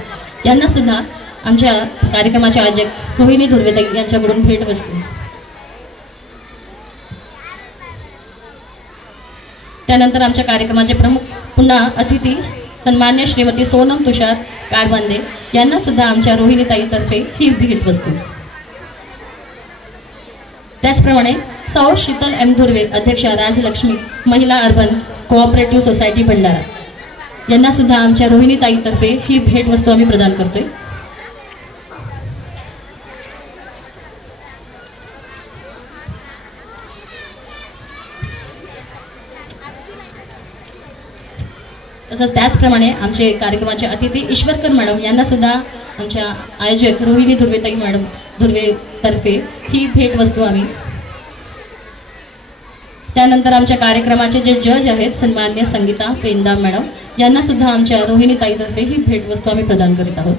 यांना सुद्धा आमच्या कार्यक्रमाचे आयोजक रोहिणी धुर्वेताई यांच्याकडून भेटवस्तू. त्यानंतर आमच्या कार्यक्रमाचे प्रमुख पुन्हा अतिथी सन्मान्य श्रीमती सोनम तुषार काडबांदे यांना सुद्धा आमच्या रोहिणीताईतर्फे ही भेटवस्तू. त्याचप्रमाणे सौ शीतल एम धुर्वे, अध्यक्षा राजलक्ष्मी महिला अर्बन कोऑपरेटिव्ह सोसायटी भंडारा, यांना सुद्धा आमच्या रोहिणी ताईतर्फे ही भेटवस्तू आम्ही प्रदान करतोय. तसंच त्याचप्रमाणे आमचे कार्यक्रमाचे अतिथी ईश्वरकर मॅडम यांना सुद्धा आमच्या आयोजक रोहिणी धुर्वेताई मॅडम धुर्वेतर्फे ही भेटवस्तू आम्ही. त्यानंतर आमच्या कार्यक्रमाचे जे जज आहेत सन्मान्य संगीता पेंदा मॅडम यांना सुद्धा आमच्या रोहिणी ताईतर्फे ही भेटवस्तू आम्ही प्रदान करीत आहोत.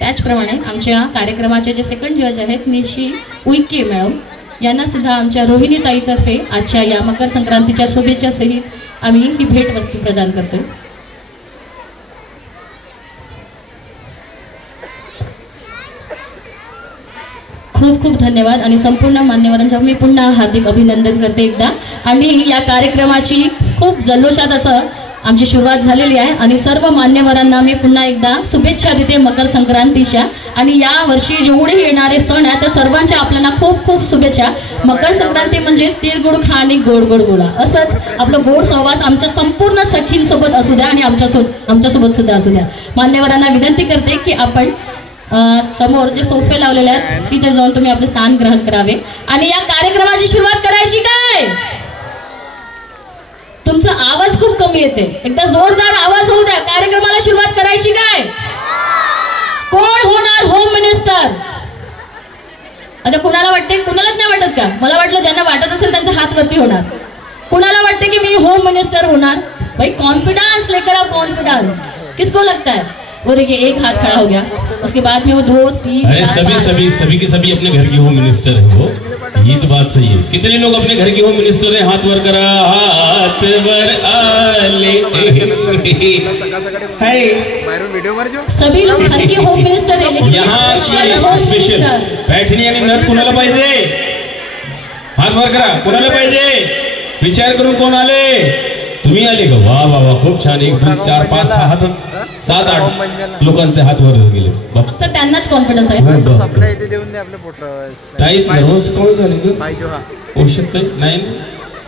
त्याचप्रमाणे आमच्या कार्यक्रमाचे जे सेकंड जज आहेत निशी उईके मॅडम यांना सुद्धा आमच्या रोहिणी ताईतर्फे आजच्या या मकर संक्रांतीच्या शुभेच्छा सहित आम्ही ही भेटवस्तू प्रदान करतोय. खूप खूप धन्यवाद आणि संपूर्ण मान्यवरांच्या मी पुन्हा हार्दिक अभिनंदन करते एकदा. आणि या कार्यक्रमाची खूप जल्लोषात असं आमची सुरुवात झालेली आहे आणि सर्व मान्यवरांना मी पुन्हा एकदा शुभेच्छा देते मकर संक्रांतीच्या. आणि या वर्षी जेवढे येणारे सण आहेत त्या सर्वांच्या आपल्याला खूप खूप शुभेच्छा. मकर संक्रांती म्हणजेच तिळगुळ खा आणि गोड गोड बोला, असंच आपलं गोड सहवास आमच्या संपूर्ण सखींसोबत असू द्या आणि आमच्यासोबत सुद्धा असू द्या. मान्यवरांना विनंती करते की आपण समोर जे सोफे लावलेले आहेत तिथे जाऊन तुम्ही आपले स्थान ग्रहण करावे आणि या कार्यक्रमाची सुरुवात करायची. काय तुमचा आवाज खूप कमी येते, एकदा जोरदार आवाज होऊ द्या. कार्यक्रमाला सुरुवात करायची. काय कोण होणार होम मिनिस्टर? अच्छा, कुणाला वाटते? कुणालाच नाही वाटत का? मला वाटलं ज्यांना वाटत असेल त्यांचा हात वरती होणार. कुणाला वाटते की मी होम मिनिस्टर होणार? भाई कॉन्फिडेंस लेकर आओ, कॉन्फिडेंस. किसको लगता है? वो देखिए एक हाथ खड़ा हो गया, उसके बाद में वो 2 3 4 सभी के सभी अपने घर के होम मिनिस्टर है वो. ये तो बात सही है. कितने लोग अपने घर के होम मिनिस्टर हैं? हाथ वर करा, हाथ वर आले. सभी लोग घर के होम मिनिस्टर है, लेकिन यहाँ स्पेशल पैठणी आणि नथ कुणाला पाहिजे? हाथ वर करा. कुणाला पाहिजे? विचार करून कोण आले? तुम्ही आले का? वा वा वा, खूप छान. 1 2 4 5 6 7 8 लोकांचे हात वर गेले. फक्त त्यांनाच कॉन्फिडन्स आहे. ताई नर्वस कौन झाले? औषध नाही.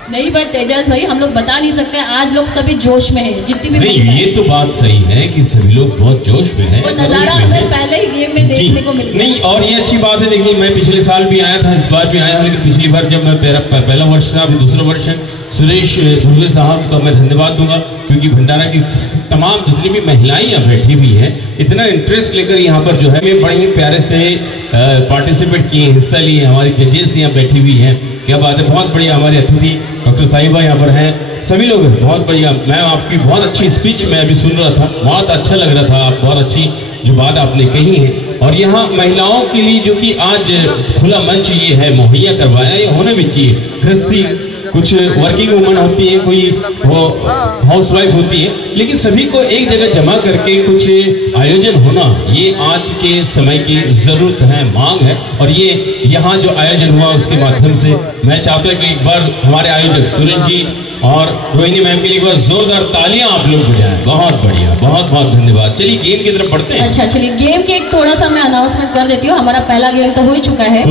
नहीं, बट तेजस भाई हम लोग बता नहीं सकते. आज लोग सभी जोश में हैं, जितनी भी. नहीं, ये तो बात सही है कि सभी लोग बहुत जोश में हैं. वो नजारा हमें पहले ही गेम में देखने को मिल गया. नहीं, और ये अच्छी बात है. देखिए, मैं पिछले साल भी आया था, इस बार भी आया हूँ, लेकिन पिछली बार जब मैं पहला वर्ष था, अभी दूसरा वर्ष है. सुरेश धुर्वे साहब का मैं धन्यवाद दूंगा क्योंकि भंडारा की तमाम जितनी भी महिलाएं यहाँ बैठी हुई हैं इतना इंटरेस्ट लेकर यहाँ पर जो है बड़े ही प्यारे से पार्टिसिपेट किए, हिस्सा लिए. हमारी जजेस यहाँ बैठी हुई हैं. क्या बात है. बहुत बढ़िया. हमारे अतिथि डॉक्टर साहिबा यहाँ पर हैं. सभी लोग हैं. बहुत बढ़िया. मैं आपकी बहुत अच्छी स्पीच मैं अभी सुन रहा था, बहुत अच्छा लग रहा था. आप बहुत अच्छी जो बात आपने कही है. और यहाँ महिलाओं के लिए जो कि आज खुला मंच ये है मुहैया करवाया, ये होना भी चाहिए. गृहस्थी कुछ वर्किंग वुमन होती है, कोई वो हाउसवाइफ होती है, लेकिन सभी को एक जगह जमा करके कुछ आयोजन होना ये आज के समय की ज़रूरत है, मांग है. और ये यहाँ जो आयोजन हुआ उसके माध्यम से मैं चाहता हूँ कि एक बार हमारे आयोजक सुरेश जी और रोहिणी मैम के लिए एक बार जोरदार तालियां आप लोग बजाएं. बहुत बढ़िया, बहुत बहुत धन्यवाद. चलिए गेम की तरफ बढ़ते हैं. अच्छा, चलिए गेम के एक थोड़ा सा मैं अनाउन्समेंट कर देती हूँ. हमारा पहिला गेम तो हो चुका है.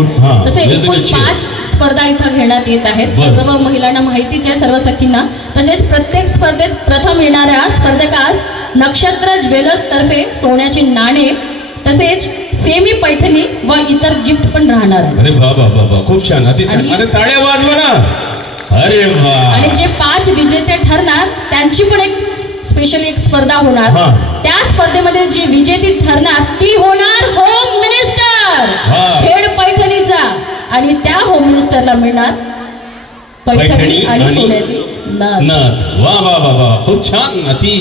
तसे एकूण 5 स्पर्धा इथं घेण्यात येत आहेत. सर्व महिलांना माहितीच आहे, सर्व सखींना. तसेच प्रत्येक स्पर्धेत प्रथम येणाऱ्या स्पर्धकास नक्षत्र ज्वेलर्स तर्फे सोन्याचे नाणे तसेच सेमी पैठणी व इतर गिफ्ट पण राहणार आहे. अरे वाह वाह वाह, खूप छान. अति छान. अरे टाळ्या वाजवा ना. अरे वाह. आणि जे 5 विजेते ठरणार त्यांची पण एक स्पेशली एक स्पर्धा होणार. त्या स्पर्धेमध्ये जी विजेती ठरणार ती होणार होम मिनिस्टर खेड पैठणीचा. आणि त्या होम मिनिस्टरला मिळणार पैठणी आणि सोन्याची नथ. वाह वाह वाह वाह, खूप छान, अति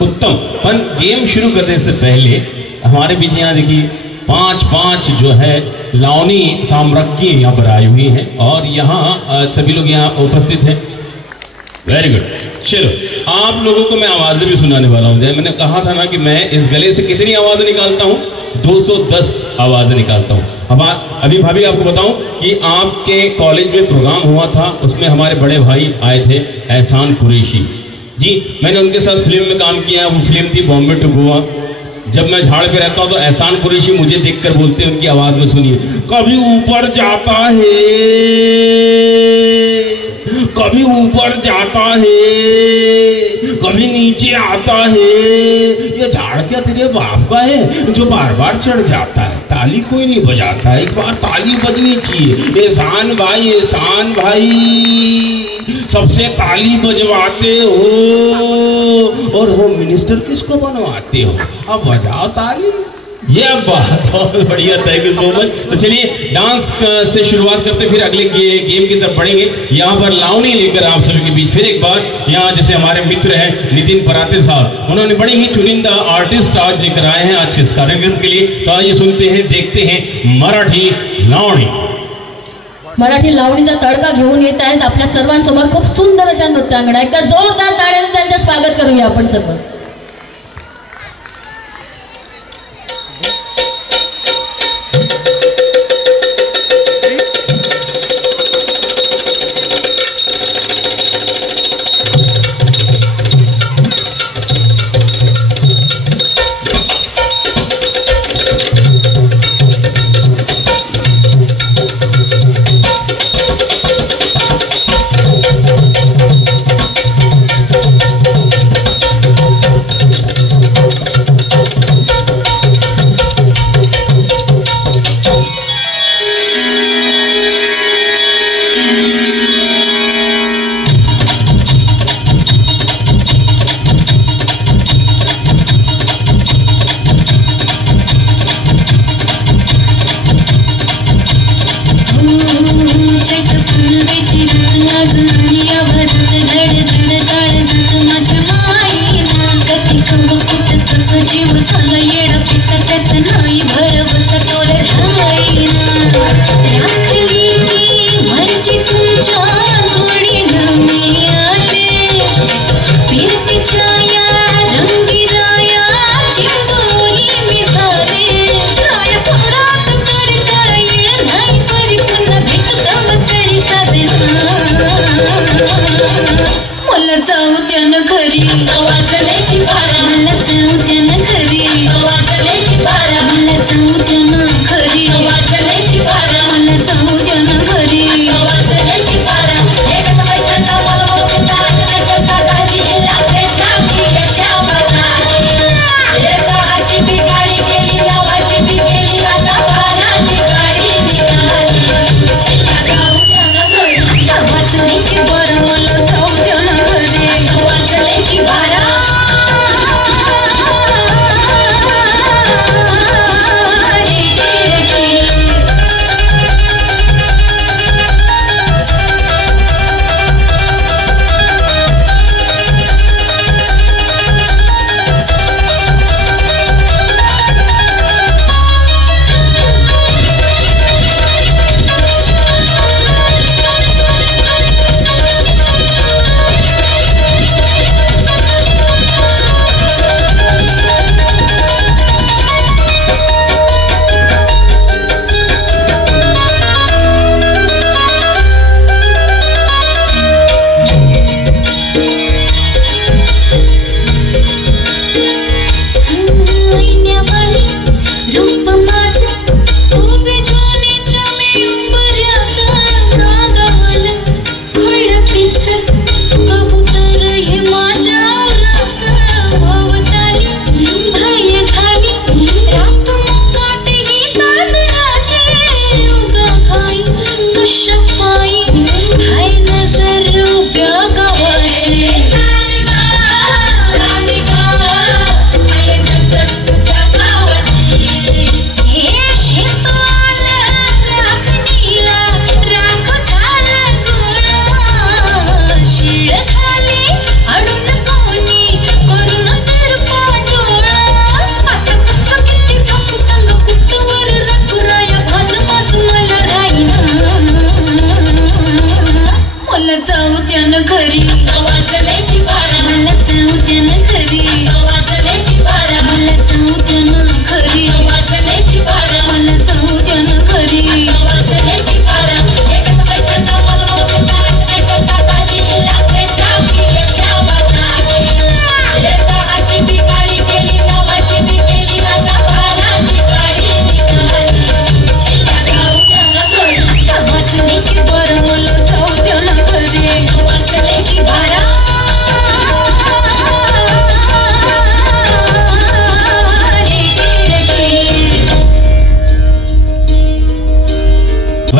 उत्तम. पण गेम शुरू करने से पहले हमारे बीच यहाँ देखिए 5 जो है लावनी साम्राज्ञी यहाँ पर आई हुई हैं और यहाँ सभी लोग यहाँ उपस्थित हैं. Very good. चलो, आप लोगों को मैं आवाज़ें भी सुनाने वाला हूँ. मैंने कहा था ना कि मैं इस गले से कितनी आवाज़ें निकालता हूँ? 210 आवाज़ें निकालता हूँ. अब अभी भाभी आपको बताऊँ कि आपके कॉलेज में प्रोग्राम हुआ था, उसमें हमारे बड़े भाई आए थे एहसान कुरैशी जी. मैंने उनके साथ फिल्म में काम किया. वो फिल्म थी बॉम्बे टू गोवा. जब मैं झाड़ पे रहता हूँ तो एहसान कुरैशी मुझे देखकर बोलते हैं, उनकी आवाज में सुनिए, कभी ऊपर जाता है, कभी ऊपर जाता है, कभी नीचे आता है। ये झाड़ क्या तेरे बाप का है जो बार बार चढ़ जाता है? ताली कोई नहीं बजाता, एक बार ताली बजनी चाहिए। एहसान भाई सबसे ताली बजवाते हो और होम मिनिस्टर किसको बनवाते हो? अब बजाओ ताली। ये बात बहुत बढ़िया, थैंक यू सो मच। तो चलिए डांस से शुरुआत करते फिर अगले गेम की तरफ बढ़ेंगे। यहाँ पर लावनी लेकर आप सभी के बीच फिर एक बार, यहाँ जैसे हमारे मित्र हैं नितिन पराते साहब, उन्होंने बड़ी ही चुनिंदा आर्टिस्ट आज लेकर आए हैं आज इस कार्यक्रम के लिए। तो आइए सुनते हैं, देखते हैं मराठी लावणी। मराठी लावणीचा तडका घेऊन येत आहेत आपल्या सर्वांसमोर खूप सुंदर अशा नृत्यांगना। एकदा जोरदार टाळ्यांनी त्यांचं स्वागत करूया आपण सर्व।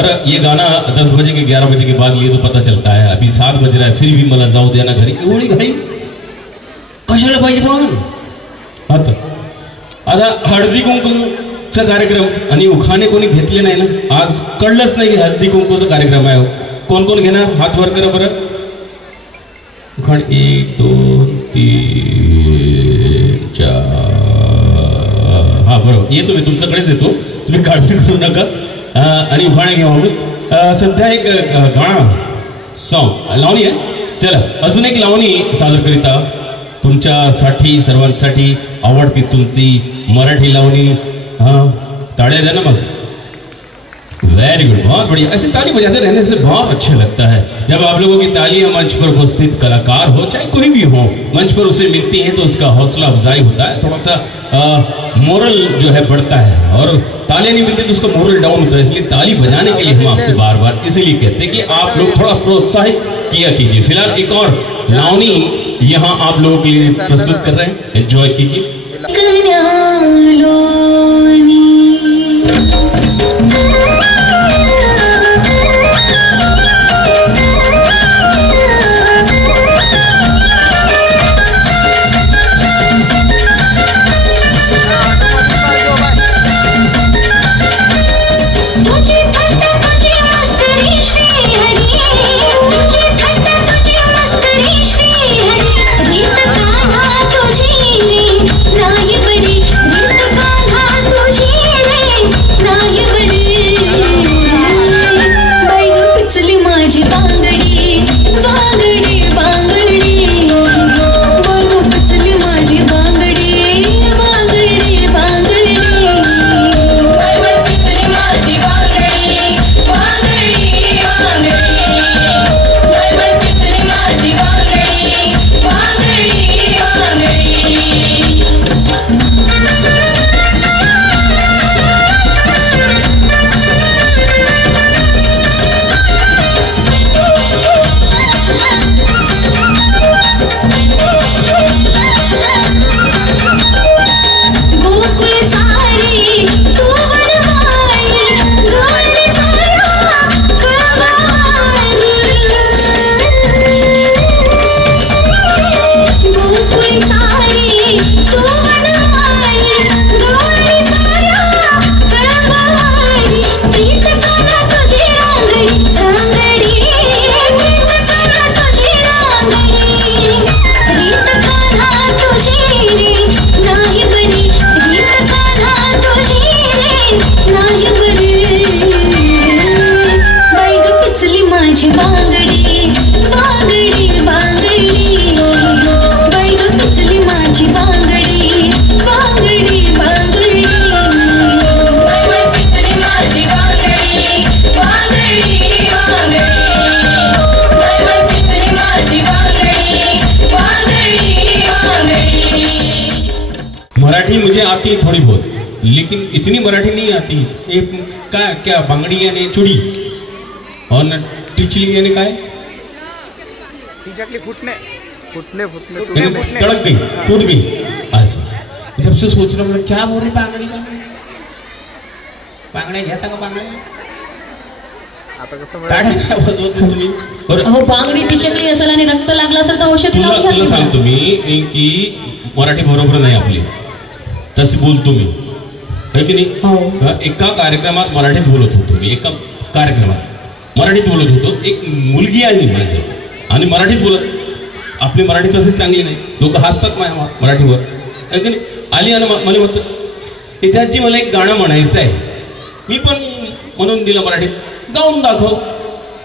बरं ये गाना 10 बजे के 11 बजे के बाद ये तो पता चलता है, अभी 7 बज रहा है फिर भी मला जाऊ द्या ना घरी. एवढी घाई कशाला पाहिजे पण? आता हळदी कुंकूचा कार्यक्रम आणि उखाणे कोणी घेतले नाही ना, आज कळलंच नाही की हळदी कुंकूचा कार्यक्रम आहे. कोण कोण घेणार हात वर करा बरं. उखाण 1 2 3 4. हा बरोबर येतो मी तुमच्याकडेच येतो, तुम्ही काळजी करू नका. आणि उखाणे घेऊ आपण. सध्या एक गाणं सॉन्ग लावणी आहे. चला अजून एक लावणी सादर करिता तुमच्यासाठी सर्वांसाठी आवडती तुमची मराठी लावणी. हाँ ताड़ियां देना मग. वेरी गुड, बहुत बढ़िया. ऐसे ताली बजाते रहने से बहुत अच्छा लगता है. जब आप लोगों की तालियां मंच पर उपस्थित कलाकार हो चाहे कोई भी हो मंच पर उसे मिलती हैं तो उसका हौसला अफजाई होता है, थोड़ा सा मोरल जो है बढ़ता है. और तालियां नहीं मिलती तो उसका मोरल डाउन होता है. इसलिए ताली बजाने के लिए हम आपसे बार बार इसीलिए कहते हैं कि आप लोग थोड़ा प्रोत्साहित किया कीजिए. फिलहाल एक और लावनी यहाँ आप लोगों के लिए प्रस्तुत कर रहे हैं, एंजॉय कीजिए. मराठी मुझे आती है थोड़ी बहुत, लेकिन इतनी मराठी नहीं आती. एक क्या बांगड़ी यानी चुड़ी और न टिचली यानी काय फुटने तड़क गई, टूट गई. अच्छा जब से सोच रहा हूँ क्या बोल रही बांगड़ी बांगड्या घेता का बांगड्या हो बांगडी टिचकली असेल आणि रक्त लागलं असेल तर औषधी लावून घ्या. तुला सांगतो मी की मराठी बरोबर नाही आपली, तसे बोलतो मी है की नाही. एका कार्यक्रमात मराठीत बोलत होतो मी, एका कार्यक्रमात मराठीत बोलत होतो. एक मुलगी आली माझ्या आणि मराठीत बोलत, आपली मराठी तशीच चांगली नाही, लोक हसतात माझ्या मराठीवर है की नाही. आली आणि मला म्हणतात इथाची मला एक गाणं म्हणायचं आहे. मी पण म्हणून दिलं मराठीत, गाऊन दाखव.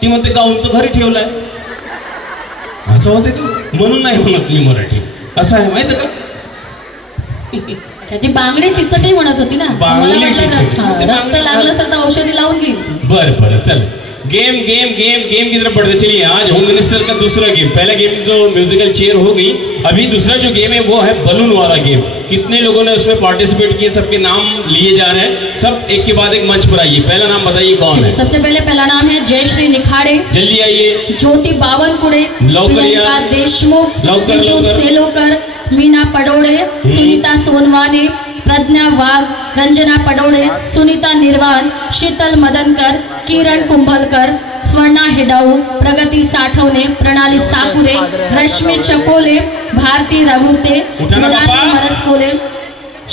ती म्हणते गाऊन तर घरी ठेवलाय. असं होते की म्हणून नाही म्हणत मी मराठी, असं आहे माहिती का. ती बांगडी टिचकली म्हणत होती ना, रक्त लागलं असेल तर औषधी लावून घेईल. बरं बरं चल. गेम गेम गेम गेम की तरफ बढ़ते चलिए. आज होम मिनिस्टर का दूसरा गेम, पहला गेम जो म्यूजिकल चेयर हो गई, अभी दूसरा जो गेम है वो है बलून वाला गेम. कितने लोगों ने उसमें पार्टिसिपेट किए, सबके नाम लिए जा रहे हैं. सब एक के बाद एक मंच पर आइए. पहला नाम बताइए कौन है. सबसे पहले पहला नाम है जयश्री निखाड़े. जल्दी आइए. ज्योति बावनकुड़े, प्रियंका देशमुख, विजू सेलोकर, मीना पडोड़े, सुनीता सोनवाने, प्रज्ञा वाघ, रंजना पडोड़े, सुनीता निर्वाण, शीतल मदनकर, किरण कुंभलकर, स्वर्णा हेडाऊ, प्रगती साठवणे, प्रणाली साकुरे, रश्मी चकोले, भारती रघुते, मृणाली मरसकोले,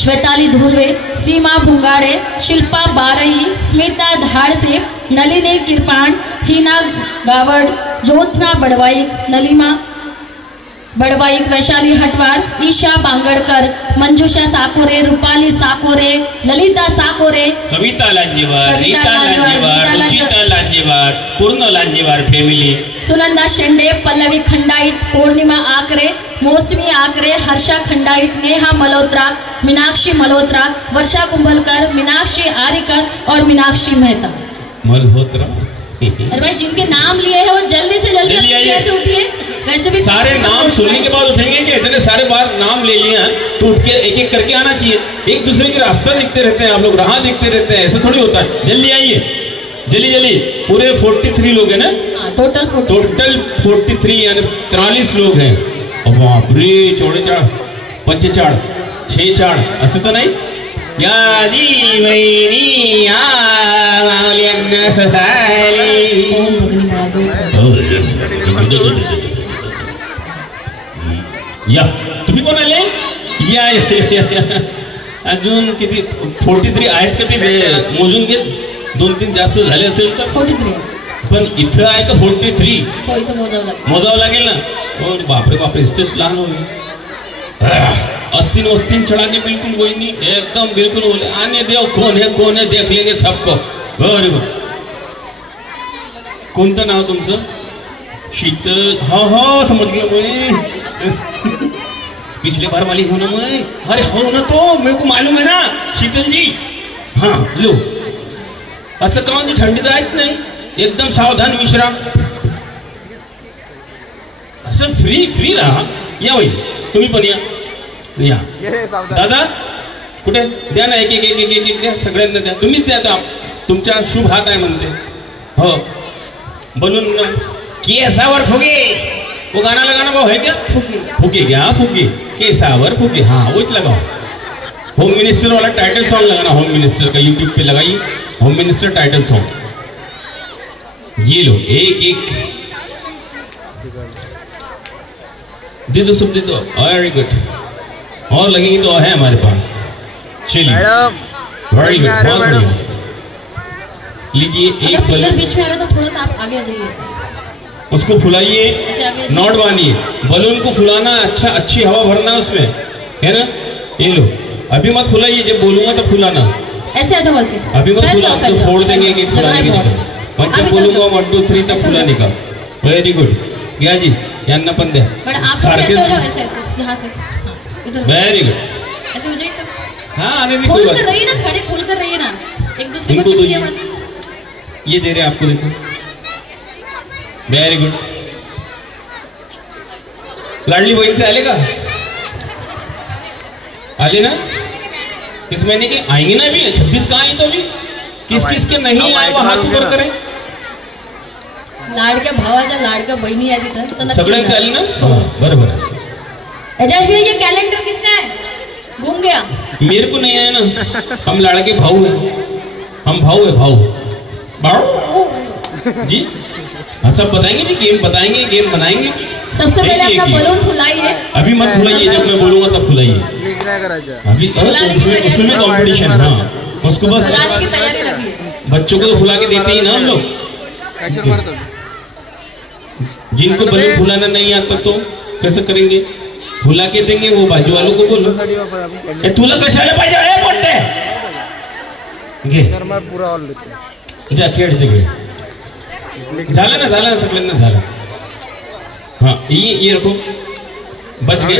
श्वेताली धुर्वे, सीमा भुंगारे, शिल्पा बारई, स्मिता धाडसे, नलिनी किरपाण, हिना गावड, ज्योत्ना बडवाईक, नलिमा बडवाईक, वैशाली हटवार, ईशा बांगड़कर, मंजुषा साकोरे, रूपाली साकोरे, ललिता साकोरे, सविता लांजेवार, रीता लांजेवार, रुचिता लांजेवार, पूर्ण लांजेवार फॅमिली, सुनंदा शेंडे, पल्लवी खंडाईत, पौर्णिमा आकरे, मौसमी आकरे, हर्षा खंडाईत, नेहा मल्होत्रा, मीनाक्षी मल्होत्रा, वर्षा कुंभलकर, मीनाक्षी आरिकर और मीनाक्षी मेहता। मल्होत्रा। अरे भाई जिनके नाम लिए हैं वो जल्दी से जल्दी से उठिए। वैसे भी सारे नाम सुनने के बाद उठेंगे कि इतने सारे बार नाम ले लिए हैं तो उठ के एक एक करके आना चाहिए। एक दूसरे के रास्ता देखते रहते हैं आप लोग, राह देखते रहते हैं, ऐसा थोड़ी होता है। जल्दी आइए, जल्दी जल्दी। पूरे 43 लोग हैं ना? टोटल 43 यानी 43 लोग हैं। अब बाप रे, चौड़े चाड़, पंचे चाड़, 6 चाड़, ऐसे तो नहीं? या जी वैनी या या तुम्ही कोण आले? या अजून किती 43 आहेत का ते मोजून घे, 2-3 जास्त झाले असेल तर 43 पण इथं आहे का 43? हो, इथं मोजावं लागेल ना. हो बापरे बापरे, स्टेज लहान होईल. अस्तीन वस्तीन चढ़ा के बिल्कुल वही नहीं, एकदम बिल्कुल बोले आने दो, कौन है देख लेंगे सबको. Very good. कोणतं नाव तुमचं? शीतल. हाँ समझ गया मैं. पिछले बार वाली हो ना मैं? अरे हो ना, तो मेरे को मालूम है ना शीतल जी. हाँ लो, असं काहून थंडी जायच नाही, एकदम सावधान विश्राम. असं फ्री राहा. या वही तुम्ही पण या. दादा कुठे? द्या ना, एक द्या, सगळ्यांना द्या. तुम्हीच द्या आता, तुमच्या शुभ हात आहे म्हणते. हो, बलून केसावर फुगे, वो गाना लगाना भाव है क्या? फुगे क्या? फुगे केसावर फुगे. हाँ वो लगाओ. होम मिनिस्टर वाला टाइटल सॉन्ग लगाना, होम मिनिस्टर का यूट्यूब पे लगाइए, होम मिनिस्टर टाइटल सॉन्ग. ये लो, एक दे दो, सब दे दो. Very good. और लगेंगी तो है हमारे पास. चलिए, वेरी गुड, बहुत बढ़िया. लीजिए एक बलून बीच में आ रहा तो थोड़ा सा आप आगे आ जाइए. उसको फुलाइए, नॉट बांधिए. बलून को फुलाना, अच्छी हवा भरना उसमें, है ना? ये लो, अभी मत फुलाइए, जब बोलूंगा तो फुलाना. ऐसे अच्छा बस अभी मत फुला, तो फोड़ देंगे कि फुलाने की. जब बोलूंगा 1 2 3 तक फुलाने का. Very good. गया जी, यांना पण द्या सारखे. Very good. ऐसे हो जाइए सब. हाँ आने दी. खोल कर रहिए ना, खड़े खोल कर रहिए ना, एक दूसरे को छुइए मत. ये दे रहे आपको, देखो. Very good. लाडली बहनचे आले का? आले ना? इस महीने के आएंगे ना? अभी 26 कहाँ है? तो अभी किस के नाही आए वो हाथ ऊपर करें. लाडक्या भावाच्या लाडक्या बहिणी आहे तिथं, सगळ्यांचे आले ना? बरोबर. एजाज भैया ये कैलेंडर किसका है? घूम गया. मेरे को नहीं आया ना, हम लाड़के भाऊ हैं, हम भाऊ है, भाऊ जी. हाँ सब बताएंगे जी, गेम बताएंगे, गेम बनाएंगे. सबसे पहले अपना बलून फुलाइए. अभी मत फुलाइए, जब मैं बोलूंगा तब फुलाइए. अभी उसमें में कंपटीशन. हाँ उसको बस की तैयारी रखिए. बच्चों को तो फुला के देते ही ना हम लोग. जिनको बलून फुलाना नहीं आता तो कैसे करेंगे? फुला के देंगे. वो बाजू वालों को बोलो, तुला कशाला पाहिजे मोठे घे. जा खेळ दे. झालं ना सगळ्यांना झालं. हाँ ये रखो, बच गए.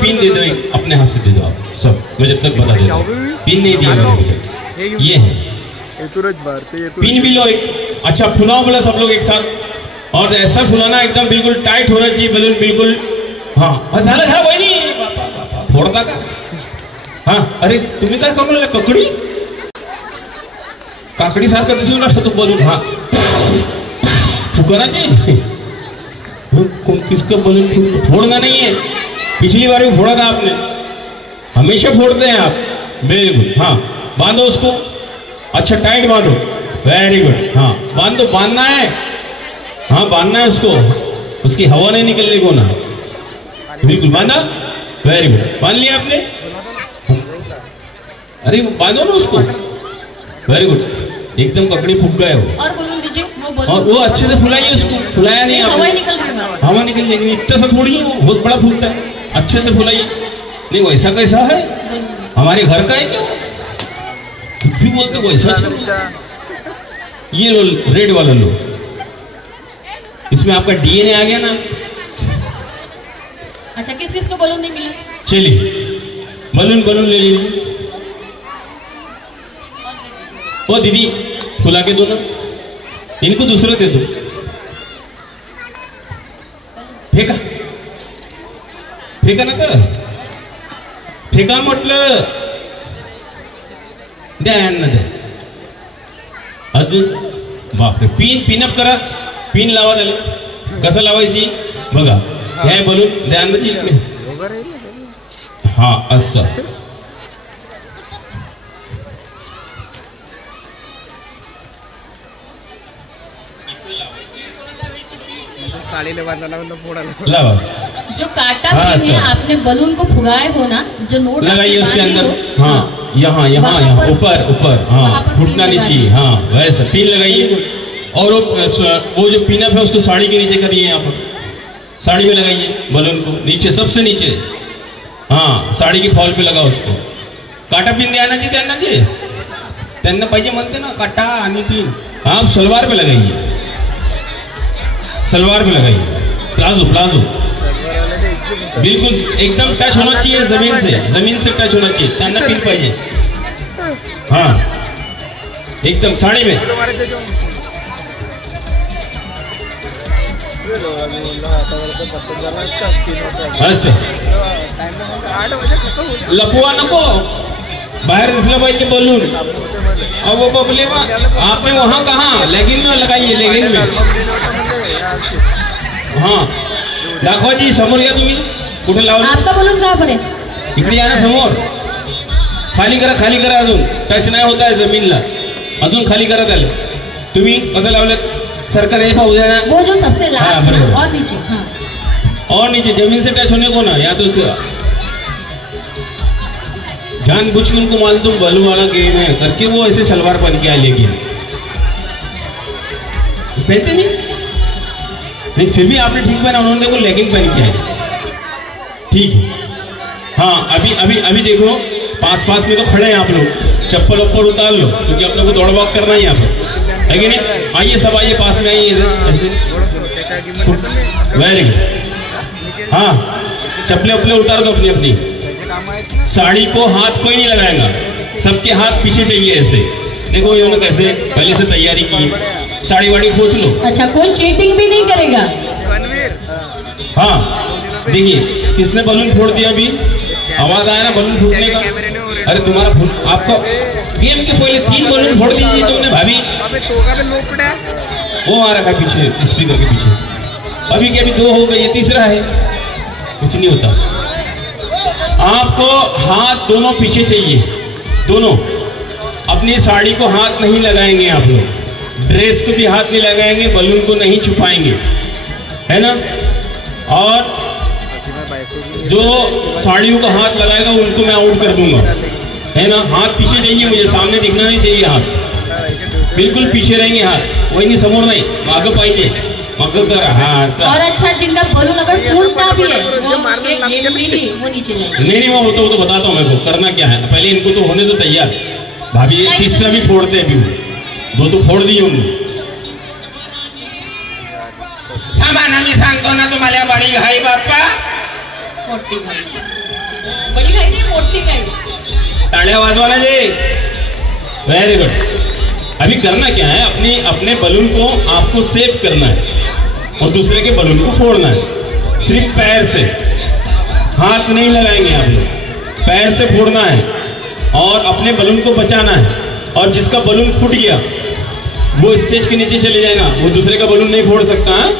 पिन दे दो, एक अपने हाथ से दे दो आप सब. मैं जब तक बता देता हूँ. पिन नहीं दिया मैंने, ये है पिन भी लो एक. अच्छा फुलाओ बोला सब लोग एक साथ, और ऐसा फुलाना एकदम बिल्कुल टाइट होना चाहिए बलून, बिल्कुल. हाँ झालं वही नहीं फोड़ता का. हाँ अरे तुम्ही काय करू लागला? ककडी काकडी सारखं दिसून राहिलं तो बलून. हाँ फुकना जी. किसका बलून फोड़ना नहीं है. पिछली बार भी फोड़ा था आपने, हमेशा फोड़ते हैं आप. Very good. हाँ बांधो उसको, अच्छा टाइट बांधो. Very good. हाँ बांध दो, बांधना है, हाँ बांधना है उसको, उसकी हवा नहीं निकलने को ना, बिल्कुल बांधा, वेरी गुड, बांध लिया आपने, अरे बांधो ना उसको, वेरी गुड, एकदम ककड़ी फूक गए वो। और बलून दीजिए, वो बलून और वो अच्छे से फुलाइए उसको, फुलाया नहीं हवा ही आपने, निकल रही है। हवा निकल जाएगी, इतना सा थोड़ी है वो, बहुत बड़ा फूकता है, अच्छे से फुलाइए। नहीं वैसा कैसा है, हमारे घर का है क्या, कुछ भी बोलते वैसा। ये लो रेड वाला लो, इसमें आपका डीएनए आ गया ना। अच्छा किस किस को बलून नहीं मिला? चलिए बलून बलून ले लीजिए। ओ दीदी फुला के दो ना, इनको दूसरा दे दो। फेका फेका ना तर फेका म्हटलं, द्या यांना द्या अजून। बापरे, पिन पिनअप करा, पिन लावा त्याला, कसं लावायची बघा, हे बलून द्या अंदाजी इकडे, हा असं लावा। जो काटा हाँ, पिन है, सर। आपने बलून को फुगाए हो ना, जो नोट लगाइए उसके आपने अंदर, बांधी हो, हाँ यहाँ यहाँ वहाँ यहाँ पर- ऊपर ऊपर, वहाँ हाँ पर फूटना पिन नहीं लगा चाहिए, हाँ वैसे पिन लगाइए। और वो जो पिनअप है उसको साड़ी के नीचे करिए, यहाँ पर साड़ी में लगाइए बलून को, नीचे सबसे नीचे, हाँ साड़ी की फॉल पे लगा उसको। काटा पिन द्या ना जी, त्यांना जी त्यांना पाहिजे म्हणते ना काटा आणि पिन, आप सलवार पे लगाइए, सलवार पे लगाइए, प्लाजो प्लाजो बिल्कुल एकदम टच होना चाहिए जमीन से टच होना चाहिए, त्यांना पिन पाहिजे, हाँ एकदम साड़ी में। असं लपवा नको, बाहर दिसलं पाहिजे बलून। अब वो बबले आपने वहाँ कहाँ लेगिन में लगाइए, लेगिन में, हाँ दाखवा जी, समोर या तुम्ही, कुठे लावलं आपका बलून कहाँ पर है? इकडे या ना समोर, खाली करा अजून, टच नाही होत आहे जमीनला, अजून खाली करा त्याला। तुम्ही कसं लावलं, सरकार हे पाहू द्या ना, वो जो सबसे हाँ, लास्ट है बराबर। ना, और नीचे, हाँ और नीचे जमीन से टच होने को ना, या तो जानबूझ के उनको मालूम बलून वाला गेम है करके वो ऐसे सलवार पहन के आए, लेकिन पहनते नहीं, फिर भी आपने ठीक पहना, उन्होंने देखो लेगिंग पहन के आए, ठीक है। हाँ अभी अभी अभी देखो, पास में तो खड़े हैं आप लोग, चप्पल ऊपर उतार लो, क्योंकि आप लोग को दौड़ भाग करना ही यहाँ पर है कि नहीं। आइए सब आइए, पास में आइए ऐसे, वेरी गुड। हाँ चप्पलें उपले उतार दो अपनी अपनी, साड़ी को हाथ कोई नहीं लगाएगा, सबके हाथ पीछे चाहिए ऐसे। देखो इन्होंने कैसे पहले से तैयारी की, साड़ी वाड़ी खोच लो। अच्छा, कोई चीटिंग भी नहीं करेगा। हाँ देखिए किसने बलून फोड़ दिया, अभी आवाज आया ना बलून फूटने का। अरे तुम्हारा आपको गेम के पहले 3 बलून फोड़ दीजिए तुमने भाभी, वो आ रहा है पीछे स्पीकर के पीछे, अभी के अभी 2 हो गए, ये तीसरा है, कुछ नहीं होता। आपको हाथ दोनों पीछे चाहिए, दोनों। अपनी साड़ी को हाथ नहीं लगाएंगे आप लोग, ड्रेस को भी हाथ नहीं लगाएंगे, बलून को नहीं छुपाएंगे, है ना। और जो साड़ियों का हाथ लगाएगा उनको मैं आउट कर दूंगा, है ना। हाथ पीछे चाहिए मुझे, सामने दिखना नहीं चाहिए हाथ, बिल्कुल पीछे रहेंगे हाथ, वही नहीं समोर नहीं, मागं पाहिजे, मागं कर, हाँ और ऐसा। अच्छा, जिनका बलून अगर फूटता भी है वो उसके गेम में ही वो नीचे जाए। नहीं वो तो बताता हूँ मेरे को करना क्या है, पहले इनको तो होने तो तैयार। भाभी ये तीसरा भी फोड़ते हैं, अभी 2 तो फोड़ दिए उन्होंने। सामान आम्ही सांगतो ना तुम्हाला, बडी घाई बाप्पा, मोटी गाड़ी, बड़ी गाड़ी नहीं, मोटी गाड़ी। तालियां वाजवाना जी, वेरी गुड। अभी करना क्या है, अपने बलून को आपको सेव करना है और दूसरे के बलून को फोड़ना है, सिर्फ पैर से, हाथ नहीं लगाएंगे आप लोग, पैर से फोड़ना है और अपने बलून को बचाना है। और जिसका बलून फूट गया वो स्टेज के नीचे चले जाएगा, वो दूसरे का बलून नहीं फोड़ सकता है।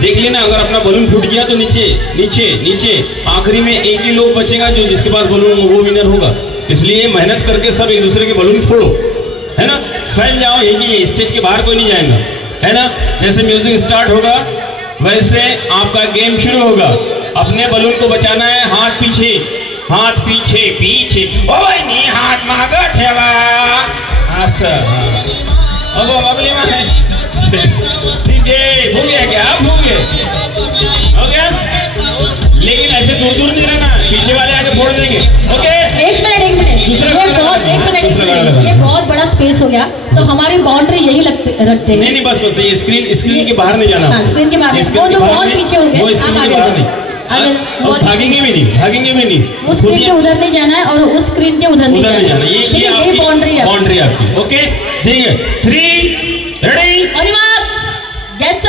देख लेना, अगर अपना बलून फूट गया तो नीचे नीचे नीचे, आखिरी में एक ही लोग बचेगा जो जिसके पास बलून हो वो विनर होगा। इसलिए मेहनत करके सब एक दूसरे के बलून फोड़ो, है ना, फैल जाओ, यही स्टेज के बाहर कोई नहीं जाएगा। है ना। जैसे म्यूजिक स्टार्ट होगा वैसे आपका गेम शुरू होगा। अपने बलून को बचाना है, हाथ पीछे पीछे, ओ नहीं हात मागं ठेवा असं। अगो अगली है ठीक है, हो गया क्या, हो गया। लेकिन ऐसे दूर दूर नहीं रहना, पीछे वाले आगे फोड़ देंगे। ओके एक मिनट ये बहुत बड़ा स्पेस हो गया, तो हमारी बाउंड्री यही रखते हैं। नहीं बस ये स्क्रीन के बाहर नहीं जाना। हाँ, स्क्रीन के बाहर, वो जो बहुत पीछे हो गए आप आगे जाओ, भागेंगे भी नहीं। उस स्क्रीन के उधर नहीं जाना है और उस स्क्रीन के उधर नहीं जाना। ये बाउंड्री आपकी। ओके ठीक है, 3